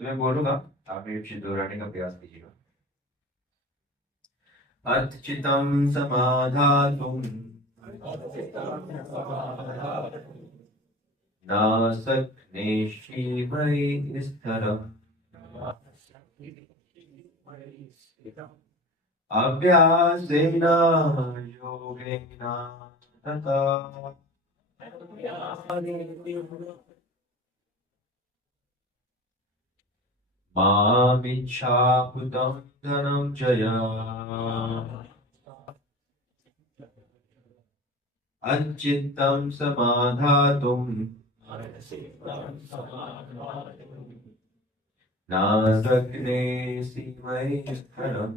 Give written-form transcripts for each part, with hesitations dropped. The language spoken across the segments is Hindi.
तो मैं बोलूंगा, आप मेरे पीछे दोहराने का प्रयास कीजिएगा। अर्चितं समाधातुं नासक्नेष्टिमयि स्थरम् अभ्यासेन योगेन तथा मामिच्छापुतं धनञ्जय अच्चित्तं समाधातुं नासक्नेसि मयि स्थिरम्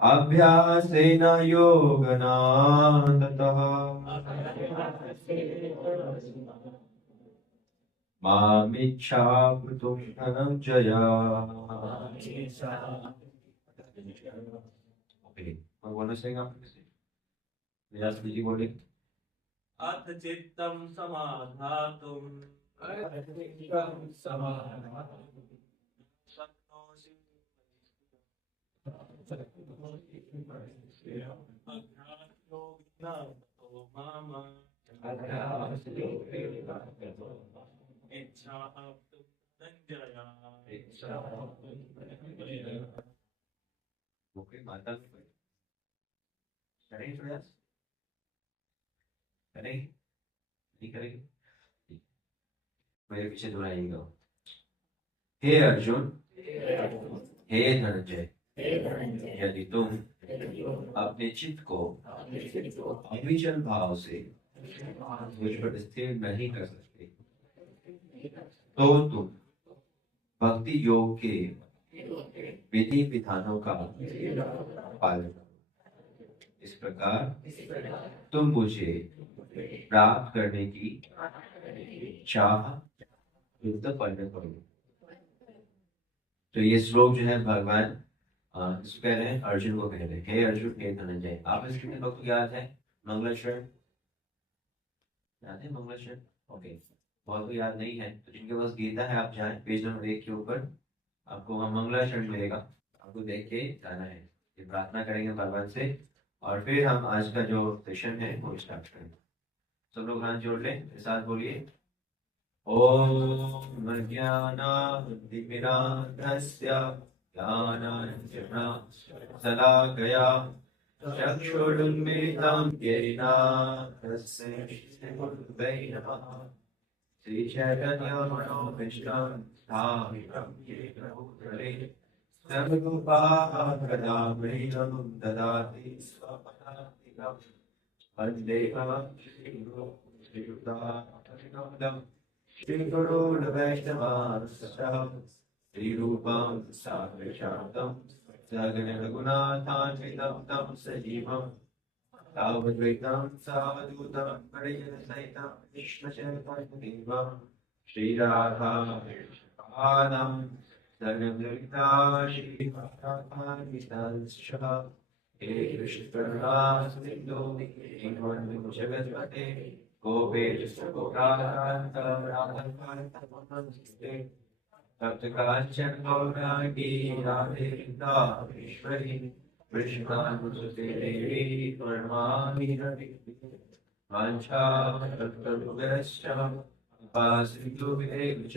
अभ्यासेन योगना ततः मामिच्छापुतुं धनञ्जय। ओके, मैं बोलना चाहेंगे आप किसी विराज जी बोले। अथ चित्तं समाधातुं शक्नोषि अभ्यासयोगिना ततो माम इच्छाप्तुं धनञ्जय। ओके, माता करेंगे प्रयास, करेंगे नहीं करेंगे, मेरे पीछे दोहराइएगा। हे अर्जुन, हे धनंजय, यदि तुम अपने चित्त को अविचल भाव से मुझ पर स्थिर नहीं कर सकते, तो तुम भक्ति योग के विधि विधानों का पालन करो। इस प्रकार तुम मुझे प्राप्त करने की चाह उत्पन्न करो। तो ये श्लोक जो है भगवान इसको कह रहे हैं, अर्जुन को कह रहे हैं। हे अर्जुन, हे धनंजय। आप इसके लोग को याद है मंगलेश्वर, याद है मंगलेश्वर? ओके, बहुत को याद नहीं है तो जिनके पास गीता है आप जाएं, पेज नंबर 1 के ऊपर आपको वहाँ मंगलाचरण मिलेगा, आपको देख के जाना है। ये प्रार्थना करेंगे भगवान से और फिर हम आज का जो सेशन है वो स्टार्ट करेंगे। सब लोग हाथ जोड़ लें, मेरे साथ बोलिए। ओम अज्ञानातिमिरान्धस्य ज्ञानाञ्जना शलाकया चक्षुरुन्मिलितं येन तस्मै नमः। श्रीचैतन्यमनोभीष्टं स्थापितं येन भूतले सर्वपापप्रदामृतं ददाति स्वपदान्तिकं। वन्देऽहं श्रीगुरुं श्रीयुतां श्रीगुरून् वैष्णवांश्च श्रीरूपं साग्रजातं सगणरघुनाथान्वितं तं सजीवं सावद्वैतं सावधूतं परिजनसहितं कृष्णचैतन्यदेवं श्रीराधा कृष्णपादां सगणललिता श्रीराधान्वितंश्च। हे कृष्णकरुणा सिन्धो दीनबन्धो जगत्पते गोपेश गोपिकान्त राधाकान्त तप्त कांचन गौरांगी राधे वृंदावनेश्वरी कृष्णानुसुते देवी प्रणमामि हरिप्रिये। वाञ्छाकल्पतरुभ्यश्च कृपासिन्धुभ्येव च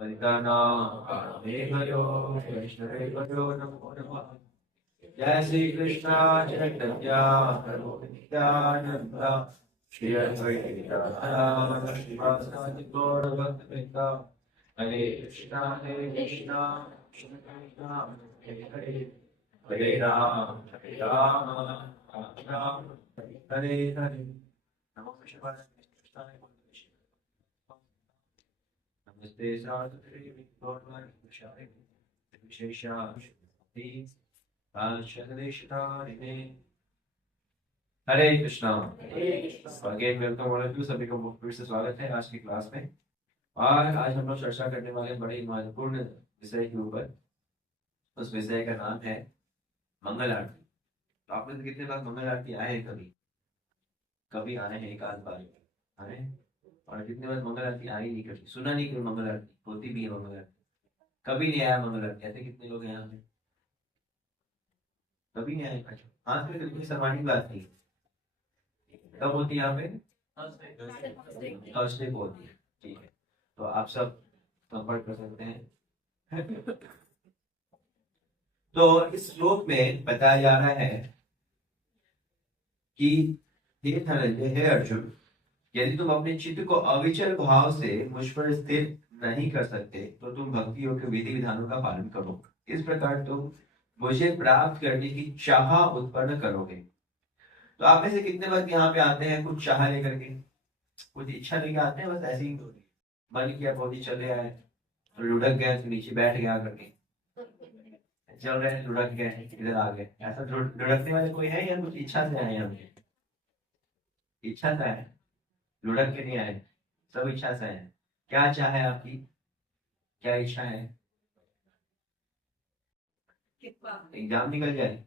पतितानां पावनेभ्यो वैष्णवेभ्यो नमो नमः। जय श्री कृष्ण चैतन्य प्रभु नित्यानंद श्री अद्वैत गदाधर श्रीवासादि गौर भक्तवृंद। हरे कृष्णा कृष्ण कृष्ण हरे हरे, हरे राम राम राम हरे हरे। नमो शिवाय कृष्णाय नमस्ते साधुश्री गौरवाय विशेषा हरे Krishna. Again welcome all of you, सभी को फिर से स्वागत है आज की क्लास में। और आज हम लोग चर्चा करने वाले बड़े ही महत्वपूर्ण विषय के ऊपर। उस विषय का नाम है मंगल आरती। तो आपने कितने बार मंगल आरती आए हैं? कभी कभी आए हैं, एक आध बार आए हैं। और कितने बार मंगल आरती आई नहीं कभी, सुना नहीं कभी मंगल आरती होती भी है मंगल आरती, कभी नहीं आया मंगल आरती, ऐसे कितने लोग हैं यहाँ पे, कभी नहीं आए। अच्छा हाँ, तो इतनी शर्माने की बात नहीं, कब होती है यहाँ पे, थर्सडे को होती है, ठीक है। तो आप सब संपर्क कर सकते हैं। तो इस श्लोक में बताया जा रहा है कि हे धनंजय, हे अर्जुन, यदि तुम अपने चित्त को अविचल भाव से मुझ पर स्थिर नहीं कर सकते तो तुम भक्ति योग के विधि विधानों का पालन करो, इस प्रकार तुम मुझे प्राप्त करने की चाह उत्पन्न करोगे। तो आप में से कितने लोग यहाँ पे आते हैं कुछ चाह लेकर के, कुछ इच्छा लेके आते हैं, बस ऐसे ही मन किया पौधी चले आए, तो लुढ़क गए, तो नीचे बैठ गया करके, चल रहे हैं लुढ़क गए इधर आ गए, ऐसा लुढ़कने वाले कोई है या कुछ इच्छा से आए हम, इच्छा से आए, लुढ़क के नहीं आए, सब इच्छा से आए। क्या चाह है आपकी, क्या इच्छा है, एग्जाम निकल जाए,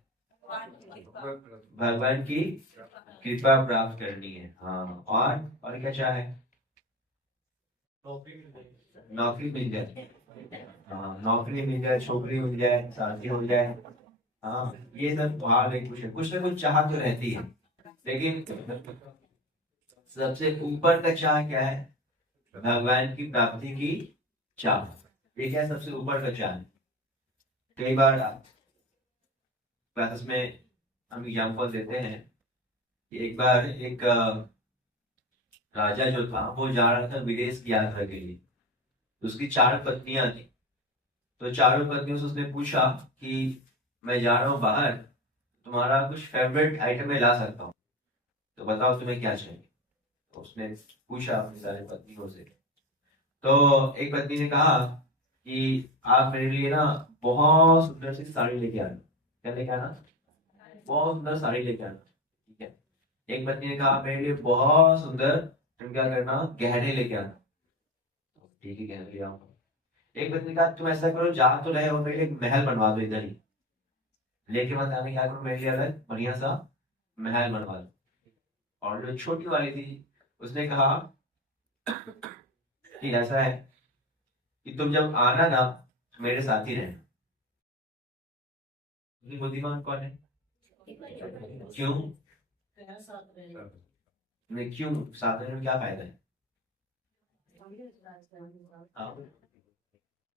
भगवान की कृपा प्राप्त करनी है, हाँ, और क्या चाह है, नौकरी मिल जाए, हाँ नौकरी मिल जाए, छोकरी मिल जाए, शादी हो जाए, हाँ ये सब भाव है, कुछ ना कुछ चाह तो रहती है, लेकिन सबसे ऊपर का चाह क्या है, भगवान की प्राप्ति की चाह, ये क्या है सबसे ऊपर का चाह। कई बार क्लास में हम एग्जाम्पल देते हैं कि एक बार एक राजा जो था वो जा रहा था विदेश की यात्रा के लिए, उसकी 4 पत्नियां थी, तो चारों पत्नियों से उसने पूछा कि मैं जा रहा हूँ बाहर, तुम्हारा कुछ फेवरेट आइटम मैं ला सकता हूँ, तो बताओ तुम्हें क्या चाहिए। तो उसने पूछा अपनी सारी पत्नियों से, तो एक पत्नी ने कहा कि आप मेरे लिए ना बहुत सुंदर सी साड़ी लेके आना, क्या लेके आना, बहुत सुंदर साड़ी लेके आना, ठीक है। एक पत्नी ने कहा आप मेरे लिए बहुत सुंदर, तुम क्या करना, गहने लेके आना, ठीक है गहने ले आऊंगा। एक पत्नी ने कहा तुम ऐसा करो, जा तो रहे हो, मेरे लिए एक महल बनवा दो इधर ही, लेके मत आने, क्या करो मेरे लिए अलग बढ़िया सा महल बनवा दो। और जो छोटी वाली थी उसने कहा कि ऐसा है कि तुम जब आना ना तो मेरे साथ ही रहना। बुद्धिमान कौन है, क्यों, मैं क्यों साथ रहने में क्या फायदा है, हाँ।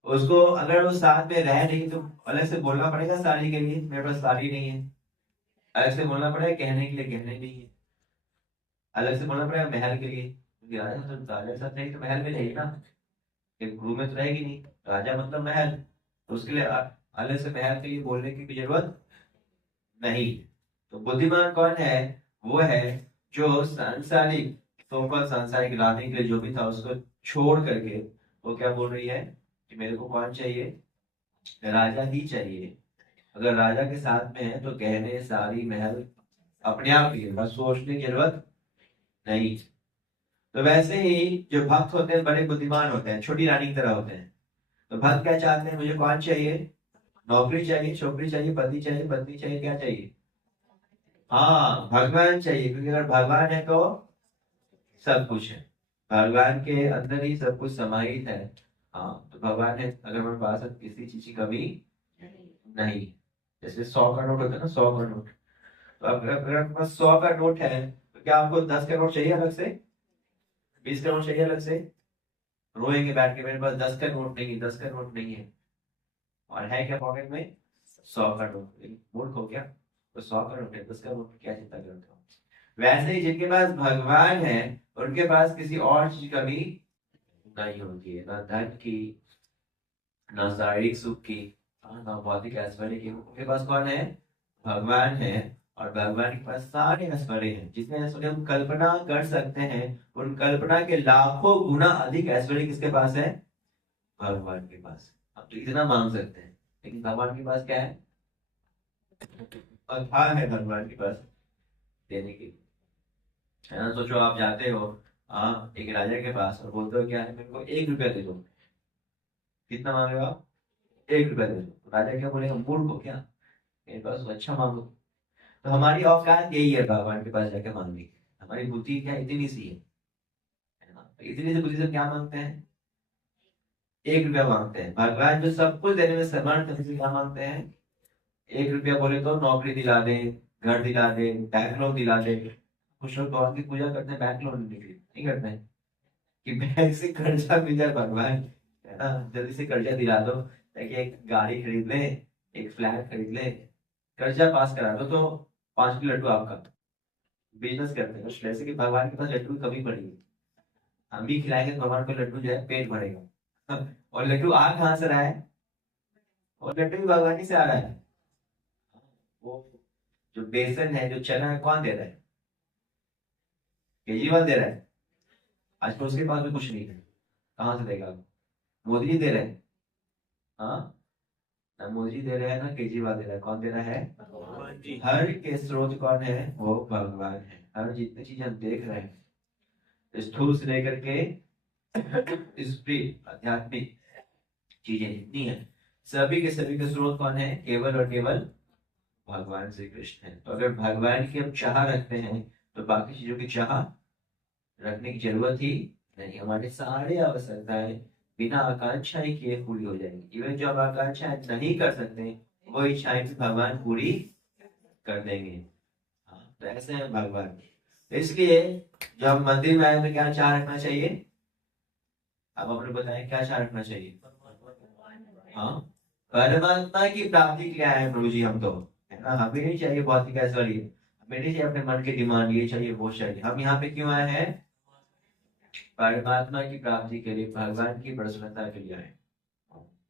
उसको अगर वो साथ में रह नहीं तो अलग से बोलना पड़ेगा साड़ी के लिए, मेरे पास साड़ी नहीं है, अलग से बोलना पड़ेगा कहने के लिए गहने नहीं है, अलग से बोलना पड़ेगा महल के लिए, क्योंकि राजा के साथ नहीं तो महल में रहेगी ना, एक रूम में तो रहेगी नहीं, राजा मतलब महल, तो उसके लिए अलग से महल के लिए बोलने की भी जरूरत नहीं। तो बुद्धिमान कौन है, वो है जो सांसारिक सोफा, सांसारिक लाने के लिए जो भी था उसको छोड़ करके वो क्या बोल रही है कि मेरे को कौन चाहिए, राजा ही चाहिए। अगर राजा के साथ में है तो गहने सारी महल अपने आप ही है, बस सोचने की जरूरत नहीं। तो वैसे ही जो भक्त होते हैं बड़े बुद्धिमान होते हैं, छोटी रानी की तरह होते हैं। तो भक्त क्या चाहते हैं, मुझे कौन चाहिए, नौकरी चाहिए, छोकरी चाहिए, पति चाहिए, पत्नी चाहिए, क्या चाहिए, हाँ भगवान चाहिए, क्योंकि अगर भगवान है तो सब कुछ है, भगवान के अंदर ही सब कुछ समाहित है। हाँ तो भगवान है, अगर हमारे पास किसी चीज की कमी नहीं, जैसे 100 का नोट होता है ना, 100 का नोट, तो अगर आपके पास 100 का नोट है तो क्या आपको 10 का नोट चाहिए अलग से, 20 का नोट चाहिए अलग से, रोएंगे बैठ के मेरे पास 10 का नोट नहीं है, 10 का नोट नहीं है, और है क्या पॉकेट में 100 का नोट, मूर्ख हो गया, तो 100 का नोट है, 10 का नोट क्या चिंता करते हो। वैसे ही जिनके पास भगवान है उनके पास किसी और चीज की कमी नहीं होती है, ना धन की, ना शारीरिक सुख की, ना भौतिक ऐश्वर्य की, उनके पास कौन है, भगवान है। और भगवान के पास सारे ऐश्वर्य हैं, जितने ऐश्वर्य हम कल्पना कर सकते हैं उन कल्पना के लाखों गुना अधिक ऐश्वर्य किसके पास है, भगवान के पास। अब तो इतना मांग सकते हैं, लेकिन भगवान के पास क्या है, अथाह है भगवान के पास देने की, है ना। सोचो आप जाते हो एक राजा के पास और बोलते हो क्या है, मेरे को 1 रुपया दे दो, कितना मांग रहे हो आप, 1 रुपया दे दो, तो राजा क्या बोलेगा, मूर्ख हो क्या, मेरे पास तो अच्छा मांगो। तो हमारी औकात यही है भगवान के पास जाके मांगने की, हमारी बुद्धि क्या इतनी सी है ना। इतनी से बुद्धिज्म क्या मांगते हैं? 1 रुपया मांगते हैं। भगवान जो सब कुछ देने में समर्थ है, क्या मांगते हैं? 1 रुपया बोले तो नौकरी दिला दे, घर दिला दे, बैंक लोन दिला दे। कुछ लोग गॉड की पूजा करते हैं बैंक लोन के लिए, नहीं करते हैं कि बैंक से कर्जा मिल जाए भगवान, है ना, जल्दी से कर्जा दिला दो ताकि एक गाड़ी खरीद ले, एक फ्लैट खरीद ले, कर्जा पास करा दो तो 5 किलो लड्डू आपका। बिजनेस करते हैं कुछ वैसे कि भगवान के पास लड्डू की कमी पड़ेगी, हम भी खिलाएंगे तो भगवान को लड्डू जो है पेट भरेगा। और लड्डू आ कहाँ से रहा है? और लड्डू भी भगवान ही से आ रहा है। वो जो बेसन है, जो चना है, कौन दे रहा है? केजरीवाल दे रहा है। आज तो उसके पास भी कुछ नहीं है, कहाँ से देगा? मोदी जी दे रहे हैं। हाँ, ना मोदी जी दे रहे हैं ना केजरीवाल दे रहा है, कौन दे रहा है? भगवान जी। हर के स्रोत कौन है? वो भगवान है। हर जितनी चीज हम देख रहे हैं, स्थूल से लेकर के स्पिरिट आध्यात्मिक चीजें जितनी है, सभी के स्रोत कौन है? केवल और केवल भगवान श्री कृष्ण है। तो अगर भगवान की हम चाह रखते हैं तो बाकी चीजों की चाह रखने की जरूरत ही नहीं। हमारे सारे आवश्यकताएं बिना आकांक्षा ही किए पूरी हो जाएंगी। इवन जो हम आकांक्षाएं नहीं कर सकते, वो इच्छाएं भी भगवान पूरी कर देंगे। हाँ, तो ऐसे है भगवान। तो इसलिए जब हम मंदिर में आए तो क्या चाह रखना चाहिए? अब अपने बताएं क्या चाह रखना चाहिए? हाँ, परमात्मा की प्राप्ति के लिए आए हैं प्रभु जी हम तो, है ना। हमें नहीं चाहिए भौतिक ऐश्वर्य, हमें नहीं चाहिए अपने मन की डिमांड, ये चाहिए वो चाहिए। हम यहाँ पे क्यों आए हैं? परमात्मा की प्राप्ति के लिए, भगवान की प्रसन्नता के लिए आए।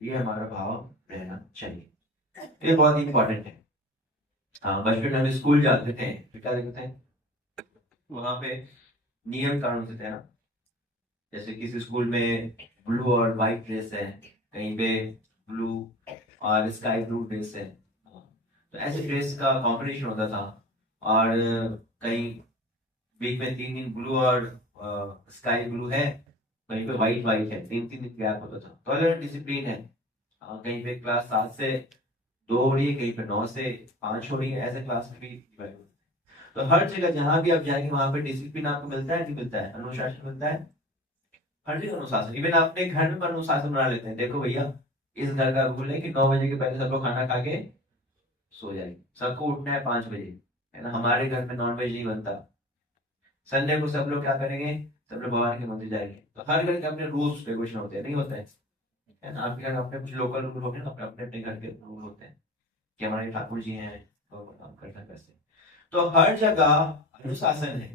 ये हमारा भाव रहना चाहिए, ये बहुत इंपॉर्टेंट है। हाँ, बचपन में हम स्कूल जाते थे तो क्या देखते हैं, वहां पे नियम कानून थे ना। जैसे किसी स्कूल में ब्लू और व्हाइट ड्रेस है, कहीं पे ब्लू और स्काई ब्लू ड्रेस है। तो ऐसे ड्रेस का कॉम्बिनेशन होता था। और कहीं वीक में 3 दिन ब्लू और स्काई ब्लू है, कहीं पे व्हाइट व्हाइट है, 3 3 दिन गैप होता था। तो अलग डिसिप्लिन है। कहीं पे क्लास 7 से 2 हो रही है, कहीं पे 9 से 5 हो रही है, ऐसे क्लास में भी divide होता है। तो हर जगह जहां भी आप जाएंगे वहां पे डिसिप्लिन आपको मिलता है, नहीं मिलता है? अनुशासन मिलता है, हर जगह अनुशासन। इवन अपने घर में अनुशासन बना लेते हैं। देखो भैया, इस घर का रूल है कि 9 बजे के पहले सब लोग खाना खा के सो जाए, सबको उठना है 5 बजे, है ना। हमारे घर में नॉनवेज नहीं बनता। संडे को सब लोग क्या करेंगे? सब लोग भगवान के मंदिर जाएंगे। तो हर घर के अपने रूल्स रेगुलेशन होते हैं, नहीं होता है ना। आपके घर अपने कुछ लोकल रूल होंगे ना, अपने अपने घर के रूल होते हैं कि हमारे ठाकुर जी हैं तो काम करना है कैसे। तो हर जगह अनुशासन है।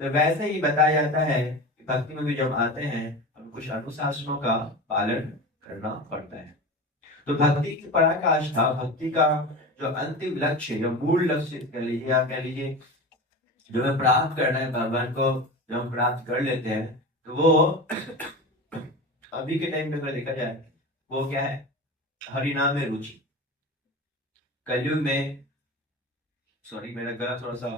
तो वैसे ही बताया जाता है कि भक्ति में भी जब आते हैं हम कुछ अनुशासनों का पालन करना पड़ता है। तो भक्ति की पराकाष्ठा, भक्ति का जो अंतिम लक्ष्य, जो मूल लक्ष्य कह लीजिए, आप कह लीजिए, जो हमें प्राप्त करना है भगवान को, जब हम प्राप्त कर लेते हैं तो वो अभी के टाइम में अगर देखा जाए वो क्या है? हरिनाम में रुचि। कलयुग में, सॉरी मेरा गला थोड़ा सा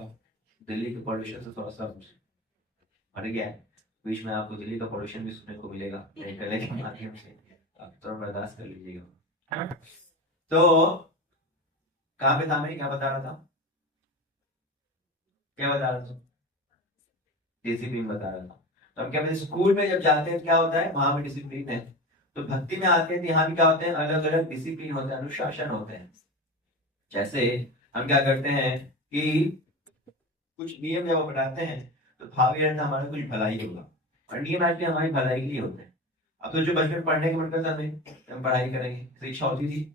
दिल्ली के पॉल्यूशन से थोड़ा सा बढ़ गया है, बीच में आपको दिल्ली का पॉल्यूशन भी सुनने को मिलेगा गले के माध्यम से, आप थोड़ा बर्दाश्त कर लीजिएगा। तो कहाँ पे था मैं, क्या बता रहा था, क्या बता रहा था? डिसिप्लिन बता रहा था। तो हम क्या बोलते हैं, स्कूल में जब जाते हैं क्या होता है? वहां पे डिसिप्लिन है। तो भक्ति में आते हैं तो यहाँ भी क्या होते हैं? अलग अलग डिसिप्लिन होते हैं, अनुशासन होते हैं। जैसे हम क्या करते हैं कि कुछ नियम जब बनाते हैं तो भावी रहता हमारा कुछ भलाई होगा, और नियम एक्चुअली हमारी भलाई के लिए होते हैं। अब तो जो बचपन पढ़ने का मन करता था, नहीं हम पढ़ाई करेंगे, तो इच्छा होती थी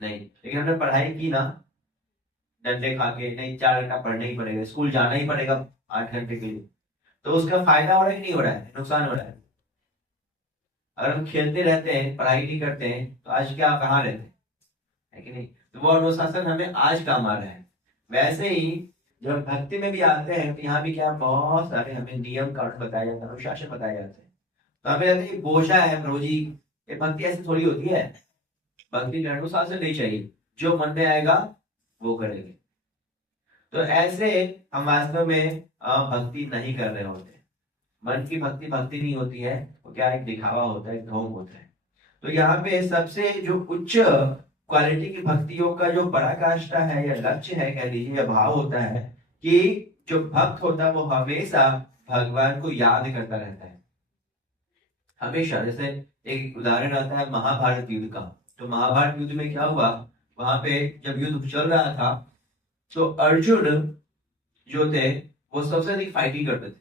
नहीं, लेकिन हमने पढ़ाई की ना, डंडे खा के, नहीं 4 घंटा पढ़ना ही पड़ेगा, स्कूल जाना ही पड़ेगा 8 घंटे के लिए, तो उसका फायदा हो रहा है कि नहीं हो रहा है? नुकसान हो रहा है। अगर हम खेलते रहते हैं, पढ़ाई नहीं करते हैं, तो आज क्या कहाँ रहते हैं, है कि नहीं? तो वो अनुशासन हमें आज काम आ रहा है। वैसे ही जब भक्ति में भी आते हैं तो यहाँ भी क्या, बहुत सारे हमें नियम कानून बताए जाते हैं, अनुशासन बताए जाते हैं। तो हमें लगता है ये बोझा है प्रभु जी, ये भक्ति ऐसी थोड़ी होती है। भक्ति में अनुशासन नहीं चाहिए, जो मन में आएगा वो करेंगे। तो ऐसे हम वास्तव में भक्ति नहीं कर रहे होते। मन की भक्ति भक्ति नहीं होती है, वो क्या एक दिखावा होता है, एक ढोंग होता है। तो यहाँ पे सबसे जो उच्च क्वालिटी की भक्तियों का जो पराकाष्ठा है या लक्ष्य है कह लीजिए, या भाव होता है कि जो भक्त होता है वो हमेशा भगवान को याद करता रहता है। हमेशा। जैसे एक उदाहरण आता है महाभारत युद्ध का। तो महाभारत युद्ध में क्या हुआ, वहां पे जब युद्ध चल रहा था तो अर्जुन जो थे वो सबसे अधिक फाइटिंग करते थे।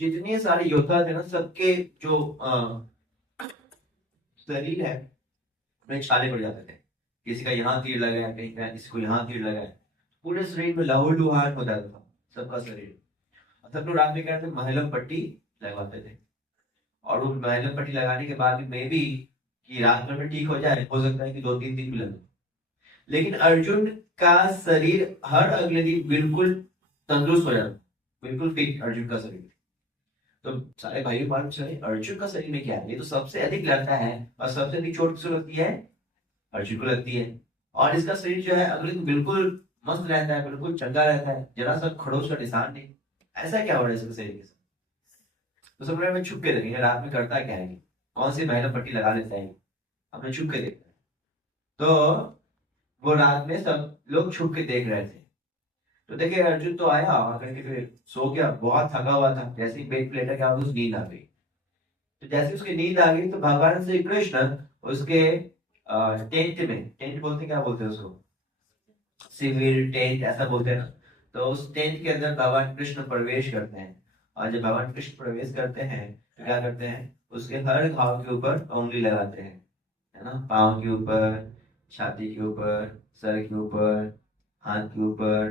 जितने सारे योद्धा थे ना, सबके जो शरीर है अपने छाले पड़ जाते थे। किसी का यहाँ तीर लगाया, कहीं का किसी को यहाँ तीर लगाया, पूरे शरीर में लहूलुहान हो जाता था सबका शरीर। और सब लोग रात में क्या करते, महलम पट्टी लगवाते थे। और वो महलम पट्टी लगाने के बाद में भी कि रात भर में ठीक हो जाए, हो सकता है कि 2-3 दिन भी लगे। लेकिन अर्जुन का शरीर हर अगले दिन बिल्कुल तंदुरुस्त हो जाता, बिल्कुल फिट अर्जुन का शरीर। तो सारे भाइयों बात चले, अर्जुन का शरीर में क्या है, ये तो सबसे अधिक लड़ता है और सबसे अधिक चोट किसको लगती है, अर्जुन को लगती है। और इसका शरीर जो है अगले दिन बिल्कुल मस्त रहता है, बिल्कुल चंगा रहता है, जरा सा खड़ोस का निशान नहीं। ऐसा क्या हो रहा है इसके शरीर के साथ? तो सब लोग छुप के देखेंगे रात में करता क्या है, कौन सी महिला पट्टी लगा लेता है, हमने छुप के देखा। तो वो रात में सब लोग छुप के देख रहे थे। तो देखिए अर्जुन तो आया आकर के फिर सो गया, बहुत थका हुआ था। जैसे ही बेड पे लेटा गया उसको नींद आ गई। तो जैसे उसकी नींद आ गई तो भगवान श्री कृष्ण उसके टेंट में, टेंट बोलते क्या बोलते हैं उसको, शिविर टेंट ऐसा बोलते हैं ना। तो उस टेंट के अंदर भगवान कृष्ण प्रवेश करते हैं। और जब भगवान कृष्ण प्रवेश करते हैं तो क्या करते हैं, उसके हर घाव के ऊपर उंगली लगाते हैं, है ना। पाँव के ऊपर, छाती के ऊपर, सर के ऊपर, हाथ के ऊपर,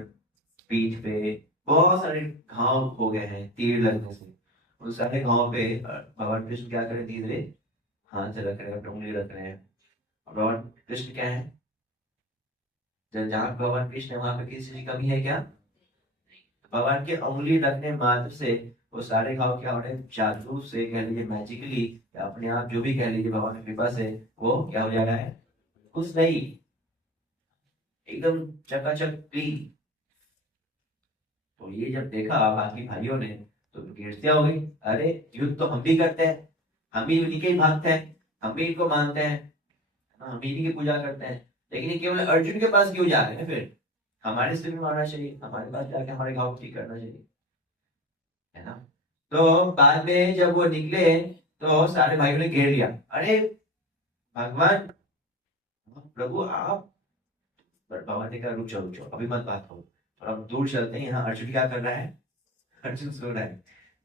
पीठ पे बहुत सारे घाव हो गए हैं तीर लगने से। उन सारे घाव पे भगवान कृष्ण क्या करें, धीरे धीरे हाथ से रख रहे हैं, उंगली रख रहे हैं। और भगवान कृष्ण क्या है, जहाँ भगवान कृष्ण है वहां पे किसी चीज की कमी है क्या? भगवान के उंगली रखने मात्र से वो सारे घाव क्या हो रहे हैं, जादू से कह लीजिए, मैजिकली, या अपने आप जो भी कह लीजिए, भगवान की कृपा से वो क्या हो जा रहा है, कुछ नहीं, एकदम चकाचक क्लीन। तो ये जब देखा बाकी भाइयों ने तो ईर्ष्या हो गई। अरे युद्ध तो हम भी करते हैं, हम भी इन्हीं के ही भक्त हैं, हम भी इनको मानते हैं, हम भी इन्हीं की पूजा करते हैं, लेकिन ये केवल अर्जुन के पास क्यों जा रहे हैं? फिर हमारे से भी मारना चाहिए, हमारे पास जाके हमारे घाव ठीक करना चाहिए, है ना। तो बाद में जब वो निकले तो सारे भाइयों ने घेर लिया। अरे भगवान, प्रभु आप, पर भगवान ने कहा रुक जाओ रुक जाओ, अभी मत बात करो, थोड़ा दूर चलते हैं। यहाँ अर्जुन क्या कर रहा है, अर्जुन सो रहा है।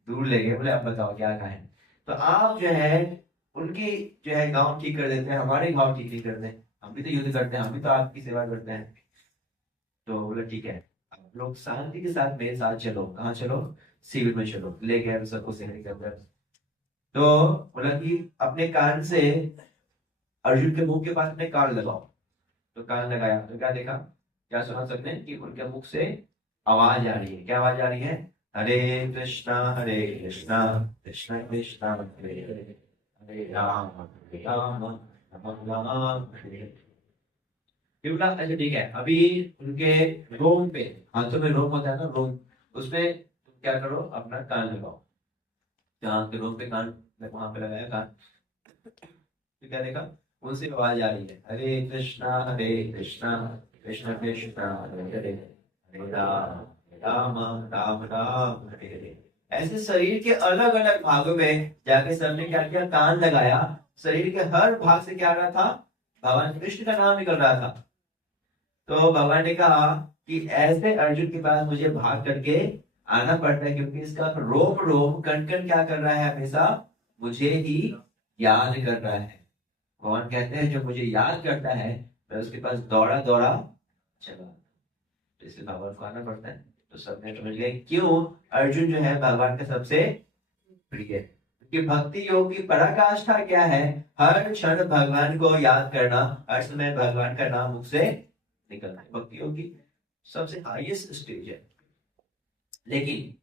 दूर ले गए, बोले अब बताओ क्या कहा है। तो आप जो है उनकी जो है गांव ठीक कर देते हैं, हमारे गांव ठीक नहीं करते हैं, हम भी तो युद्ध करते हैं, हम भी तो आपकी सेवा करते हैं। तो बोले ठीक है, आप लोग शांति के साथ मेरे साथ चलो। कहाँ चलो? शिविर में चलो। ले गए सबको शिविर के अंदर। तो बोला कि अपने कान से अर्जुन के मुंह के पास अपने कान लगाओ। तो कान लगाया तो क्या देखा, क्या सुना सकते हैं कि उनके मुख से आवाज आ रही है। क्या आवाज आ रही है? हरे कृष्णा कृष्ण कृष्णा हरे हरे, हरे राम राम राम हरे हरे। फिर बोला अच्छा ठीक है, अभी उनके रोम पे, हाथों में रोम होता है ना, रोम, उसमें तुम क्या करो, अपना कान लगाओ। जहाँ के रोम पे कान, वहां पे लगाया कान। तो क्या देखा, उनसे आवाज आ रही है, हरे कृष्णा कृष्ण कृष्णा हरे हरे, हरे राम राम राम हरे हरे। ऐसे शरीर के अलग अलग भागों में जाके सबने क्या किया, कान लगाया। शरीर के हर भाग से क्या आ रहा था, भगवान कृष्ण का नाम निकल रहा था। तो भगवान ने कहा कि ऐसे अर्जुन के पास मुझे भाग करके आना पड़ता है, क्योंकि इसका रोम रोम कण कण क्या कर रहा है, हमेशा मुझे ही याद कर रहा है। भगवान कहते हैं जो मुझे याद करता है मैं उसके पास दौड़ा दौड़ा चला। तो इसलिए भगवान को आना पड़ता है। तो सबने समझ गए क्यों अर्जुन जो है भगवान का सबसे प्रिय है। क्योंकि भक्ति योग की पराकाष्ठा क्या है, हर क्षण भगवान को याद करना, हर समय भगवान का नाम मुख से निकलना है। भक्ति योग की सबसे हाईएस्ट स्टेज है। लेकिन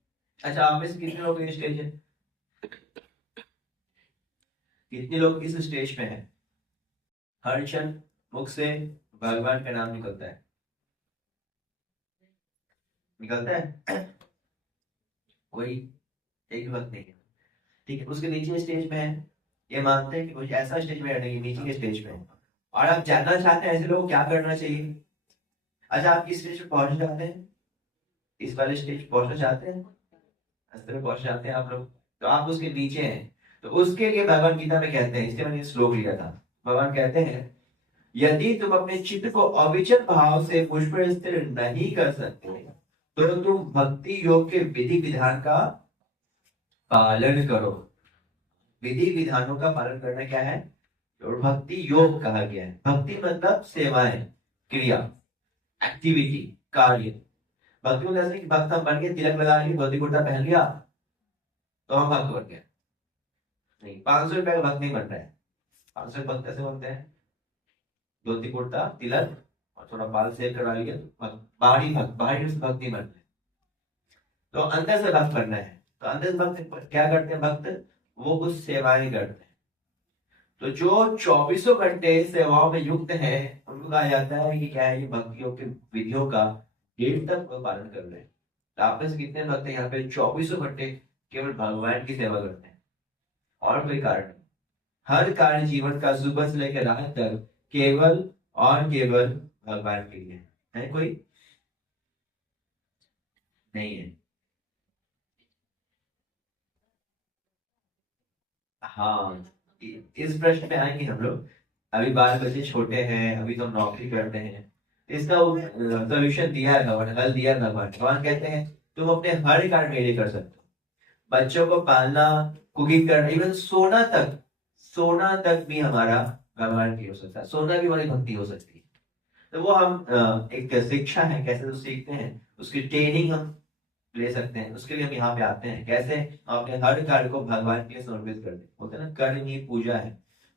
अच्छा, आप में से कितने लोग इस स्टेज है, कितने लोग इस स्टेज पे हैं, हर क्षण मुख से भगवान का नाम निकलता है, निकलता है? कोई एक वक्त नहीं है। ठीक है, उसके नीचे स्टेज में है, ये मानते हैं कि कुछ ऐसा स्टेज में नहीं, नीचे के स्टेज में। और आप जानना चाहते हैं ऐसे लोग क्या करना चाहिए। अच्छा, आप किस स्टेज पे पहुंच जाते हैं, इस वाले स्टेज पहुंचना चाहते हैं, अस्तर में पहुंच जाते हैं आप लोग, तो आप उसके नीचे हैं। तो उसके लिए भगवान गीता में कहते हैं, इससे मैंने श्लोक लिया था, भगवान कहते हैं यदि तुम अपने चित्त को अविचल भाव से मुझ पर स्थिर नहीं कर सकते तो तुम भक्ति योग के विधि विधान का पालन करो। विधि विधानों का पालन करना क्या है? और भक्ति योग कहा गया है। भक्ति मतलब सेवाएं, क्रिया, एक्टिविटी, कार्य। भक्ति मतलब ऐसे कि भक्त हम बन गए, तिलक लगा लिया, धोती कुर्ता पहन लिया तो हम भक्त बन गए। नहीं, 500 रुपए का भक्त नहीं बन रहा है। 500 भक्त कैसे बनते हैं? धोती कुर्ता, तिलक और थोड़ा बाल सेव करवा लिया तो बाहरी भक्त, बाहरी से भक्त नहीं बन रहे, तो अंदर से भक्त बनना है। तो अंदर से भक्त क्या करते हैं? भक्त वो कुछ सेवाएं करते हैं। तो जो 24 घंटे सेवाओं में युक्त है उनको कहा जाता है कि क्या है, ये भक्तियों के विधियों का डेढ़ तक वो पालन कर रहे हैं। तो आप में से कितने भक्त यहाँ पे 24 घंटे केवल भगवान की सेवा करते हैं और कोई कारण नहीं? हर कार्य जीवन का सुबह से लेकर रात तक केवल और केवल भगवान के लिए है, कोई नहीं है। हाँ, इस प्रश्न पे आएंगे हम लोग। अभी बाल बच्चे छोटे हैं, अभी तो हम नौकरी करते हैं, इसका सोल्यूशन दिया है भगवान, हल दिया है भगवान। भगवान कहते हैं तुम अपने हर कार्य मेरे कर सकते हो, बच्चों को पालना, कुकिंग करना, इवन सोना तक भी हमारा भगवान की हो सकता है, सोना भी हमारी भक्ति हो सकती है। तो वो हम एक शिक्षा है, कैसे तो सीखते हैं, उसकी ट्रेनिंग हम ले सकते हैं। उसके लिए हम यहाँ पे आते हैं। कैसे? हम अपने हर कार्य को भगवान के लिए समर्पित कर दें। होता है ना, कर्म ही पूजा है।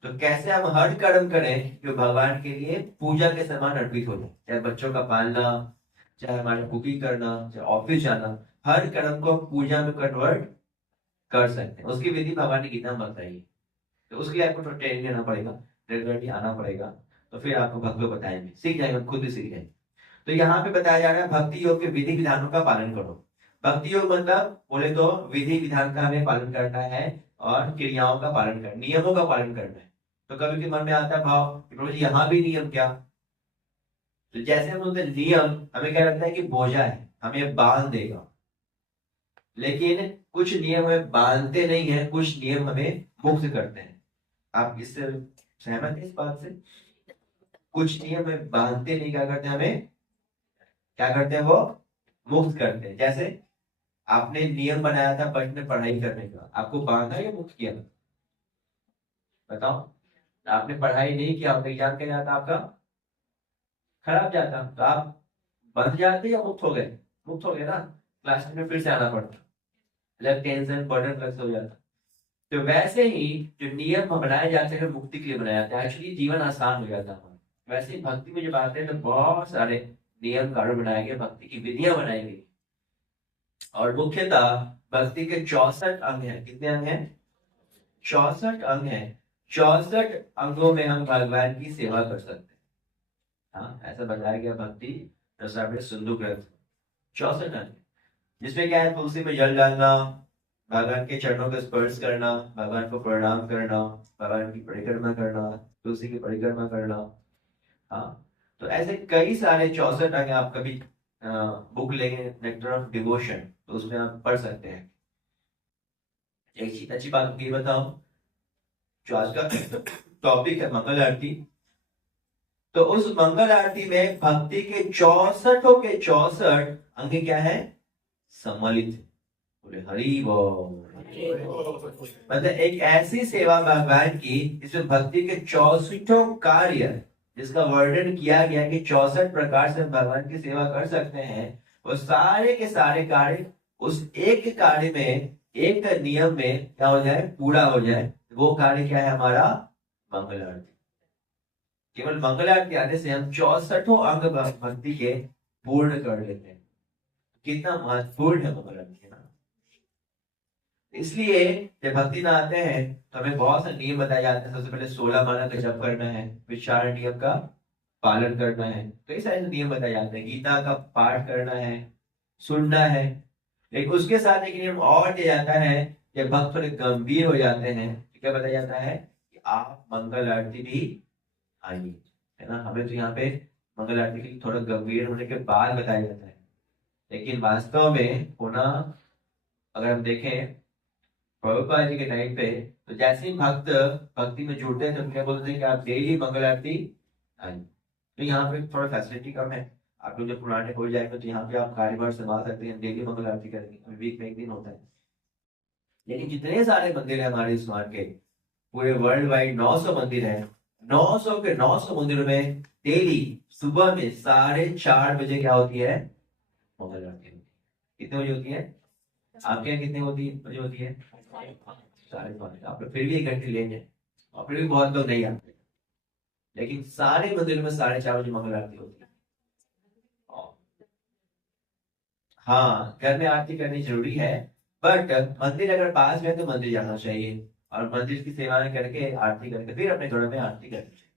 तो कैसे हम हर कर्म करें जो भगवान के लिए पूजा के समान अर्पित हो जाए, चाहे बच्चों का पालना, चाहे हमारा कुकिंग करना, चाहे ऑफिस जाना, हर कर्म को हम पूजा में कन्वर्ट कर सकते हैं। उसकी विधि भगवान ने गीता में बताई है। तो उसके लिए आपको थोड़ा ट्रेनिंग लेना पड़ेगा, रेगुलरली आना पड़ेगा, तो फिर आपको भक्त लोग बताएंगे, सीख जाएंगे, खुद भी सीख जाएंगे। तो यहाँ पे बताया जा रहा है भक्ति योग के विधि विधानों का पालन करो। भक्ति योग मतलब बोले तो विधि विधान का हमें पालन करना है और क्रियाओं का पालन करना, नियमों का पालन करना है। तो कभी के मन में आता है भाव कि प्रभु जी यहाँ भी नियम क्या? तो जैसे हम बोलते हैं नियम, हमें क्या लगता है कि बोझा है, हमें बांध देगा। लेकिन कुछ नियम हमें बांधते नहीं है, कुछ नियम हमें मुक्त करते हैं। आप इससे सहमत हैं इस बात से? कुछ नियम हमें बांधते नहीं, क्या करते हैं हमें, क्या करते हैं वो मुक्त करते हैं। जैसे आपने नियम बनाया था बचपन में पढ़ाई करने का, आपको बांधा या मुक्त किया? बताओ। आपने पढ़ाई नहीं किया, आपका एग्जाम क्या जाता आपका खराब जाता, तो आप बंध जाते या मुक्त हो गए? मुक्त हो गए ना, क्लास में फिर से आना पड़ता, मतलब टेंशन बर्डन प्लस हो जाता। तो वैसे ही जो नियम बनाए जाते हैं मुक्ति के लिए बनाए जाते हैं, एक्चुअली जीवन आसान हो जाता है। वैसे ही भक्ति में जब आते हैं तो बहुत सारे नियम कानून बनाए गए, भक्ति की विधियां बनाई गई। और मुख्यतः भक्ति के 64 अंग हैं। कितने अंग हैं? 64 अंग हैं। 64 अंगों में हम भगवान की सेवा कर सकते हैं। हाँ, ऐसा बताया गया भक्ति रसामृत सिंधु ग्रंथ, 64 अंग, जिसमें क्या है, तुलसी में जल डालना, भगवान के चरणों का स्पर्श करना, भगवान को प्रणाम करना, भगवान की परिक्रमा करना, तुलसी की परिक्रमा करना। हाँ, तो ऐसे कई सारे 64 अंग आप कभी बुक लेंगे नेक्टर ऑफ डिवोशन तो उसमें आप पढ़ सकते हैं। एक चीज अच्छी बात ये बताओ, जो आज का टॉपिक है मंगल आरती, तो उस मंगल आरती में भक्ति के 64 के 64 अंग क्या है? सम्मिलित। बोले हरि बोल। मतलब एक ऐसी सेवा भगवान की जिसमें भक्ति के 64 कार्य, जिसका वर्णन किया गया कि 64 प्रकार से भगवान की सेवा कर सकते हैं, वो सारे के सारे कार्य उस एक कार्य में, एक नियम में क्या हो जाए, पूरा हो जाए। वो कार्य क्या है हमारा? मंगल आरती। केवल मंगल आरती आने से हम 64 अंग भक्ति के पूर्ण कर लेते हैं। कितना महत्वपूर्ण है मंगल आरती, है ना? इसलिए जब भक्ति में आते हैं तो हमें बहुत से नियम बताए जाते हैं। सबसे पहले 16 माला का जप करना है, फिर 4 नियम का पालन करना है, कई सारे नियम बताए जाते हैं। गीता का पाठ करना है, सुनना है। लेकिन उसके साथ एक नियम और दिया जाता है, जब भक्त थोड़े गंभीर हो जाते हैं तो क्या बताया जाता है कि आप मंगल आरती भी आइए, है ना। हमें तो यहाँ पे मंगल आरती के लिए थोड़ा गंभीर होने के बाद बताया जाता है, लेकिन वास्तव में होना, अगर हम देखें प्रभुपाद जी के टाइम पे तो जैसे ही भक्त भक्ति में जुड़ते हैं तो क्या बोलते हैं कि आप डेली मंगल आरती आए। तो यहाँ पे थोड़ा फैसिलिटी कम है। आप लोग जब पुराने हो जाएंगे तो यहाँ पे आप कार्यभार संभाल सकते हैं, डेली मंगल आरती करेंगे, वीक में एक दिन होता है। लेकिन जितने सारे मंदिर है हमारे इस के पूरे वर्ल्ड वाइड 900 मंदिर है, 900 के 900 मंदिरों में डेली सुबह में 4:30 बजे क्या होती है? मंगल आरती होती है। कितने बजे होती है? आपके यहाँ कितने बजे होती है? 5:30। आप लोग फिर भी 1 घंटे लेंगे और फिर भी बहुत लोग नहीं आते, लेकिन सारे मंदिरों में 4:30 बजे मंगल आरती होती है। हाँ, घर में आरती करनी जरूरी है, बट मंदिर अगर पास में है तो मंदिर जाना चाहिए और मंदिर की सेवाएं करके आरती करके फिर अपने घरों में आरती करनी चाहिए,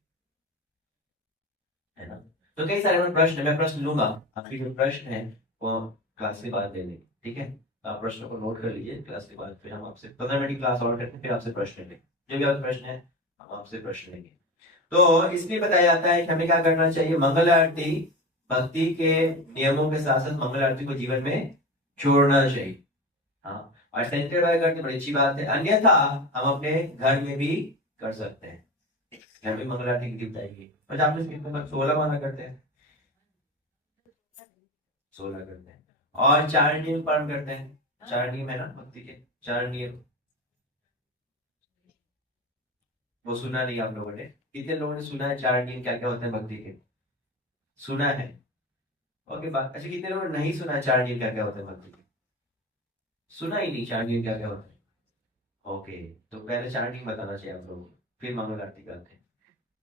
है ना। तो कई सारे मैं प्रश्न लूंगा, आपकी जो प्रश्न है वो क्लास के बाद दे देंगे, ठीक है। तो आप प्रश्नों को नोट कर लीजिए, क्लास के बाद फिर हम आपसे 15 मिनट की क्लास और करते हैं, फिर आपसे प्रश्न लेंगे। जो भी आपका प्रश्न है हम आपसे प्रश्न लेंगे। तो इसलिए बताया जाता है कि हमें क्या करना चाहिए? मंगल आरती भक्ति के नियमों के साथ साथ मंगल आरती को जीवन में जोड़ना चाहिए। हाँ, और सेंटर वाइज करते बड़ी अच्छी बात है, अन्यथा हम अपने घर में भी कर सकते हैं। घर में मंगल आरती की जाएगी, बट आप कितने 16 माना करते हैं, 16 करते हैं। और 4 नियम पालन करते हैं, 4 नियम है ना भक्ति के, 4 नियम। वो सुना नहीं आप लोगों ने? कितने लोगों ने सुना है 4 नियम क्या क्या होते हैं भक्ति के? सुना है? ओके बात। अच्छा, कितने लोगों ने नहीं सुना है 4 नियम क्या क्या होते हैं भक्ति के? सुना ही नहीं 4 नियम क्या क्या होते हैं। ओके, तो पहले 4 नियम बताना चाहिए आप लोगों को, फिर मंगल आरती करते हैं,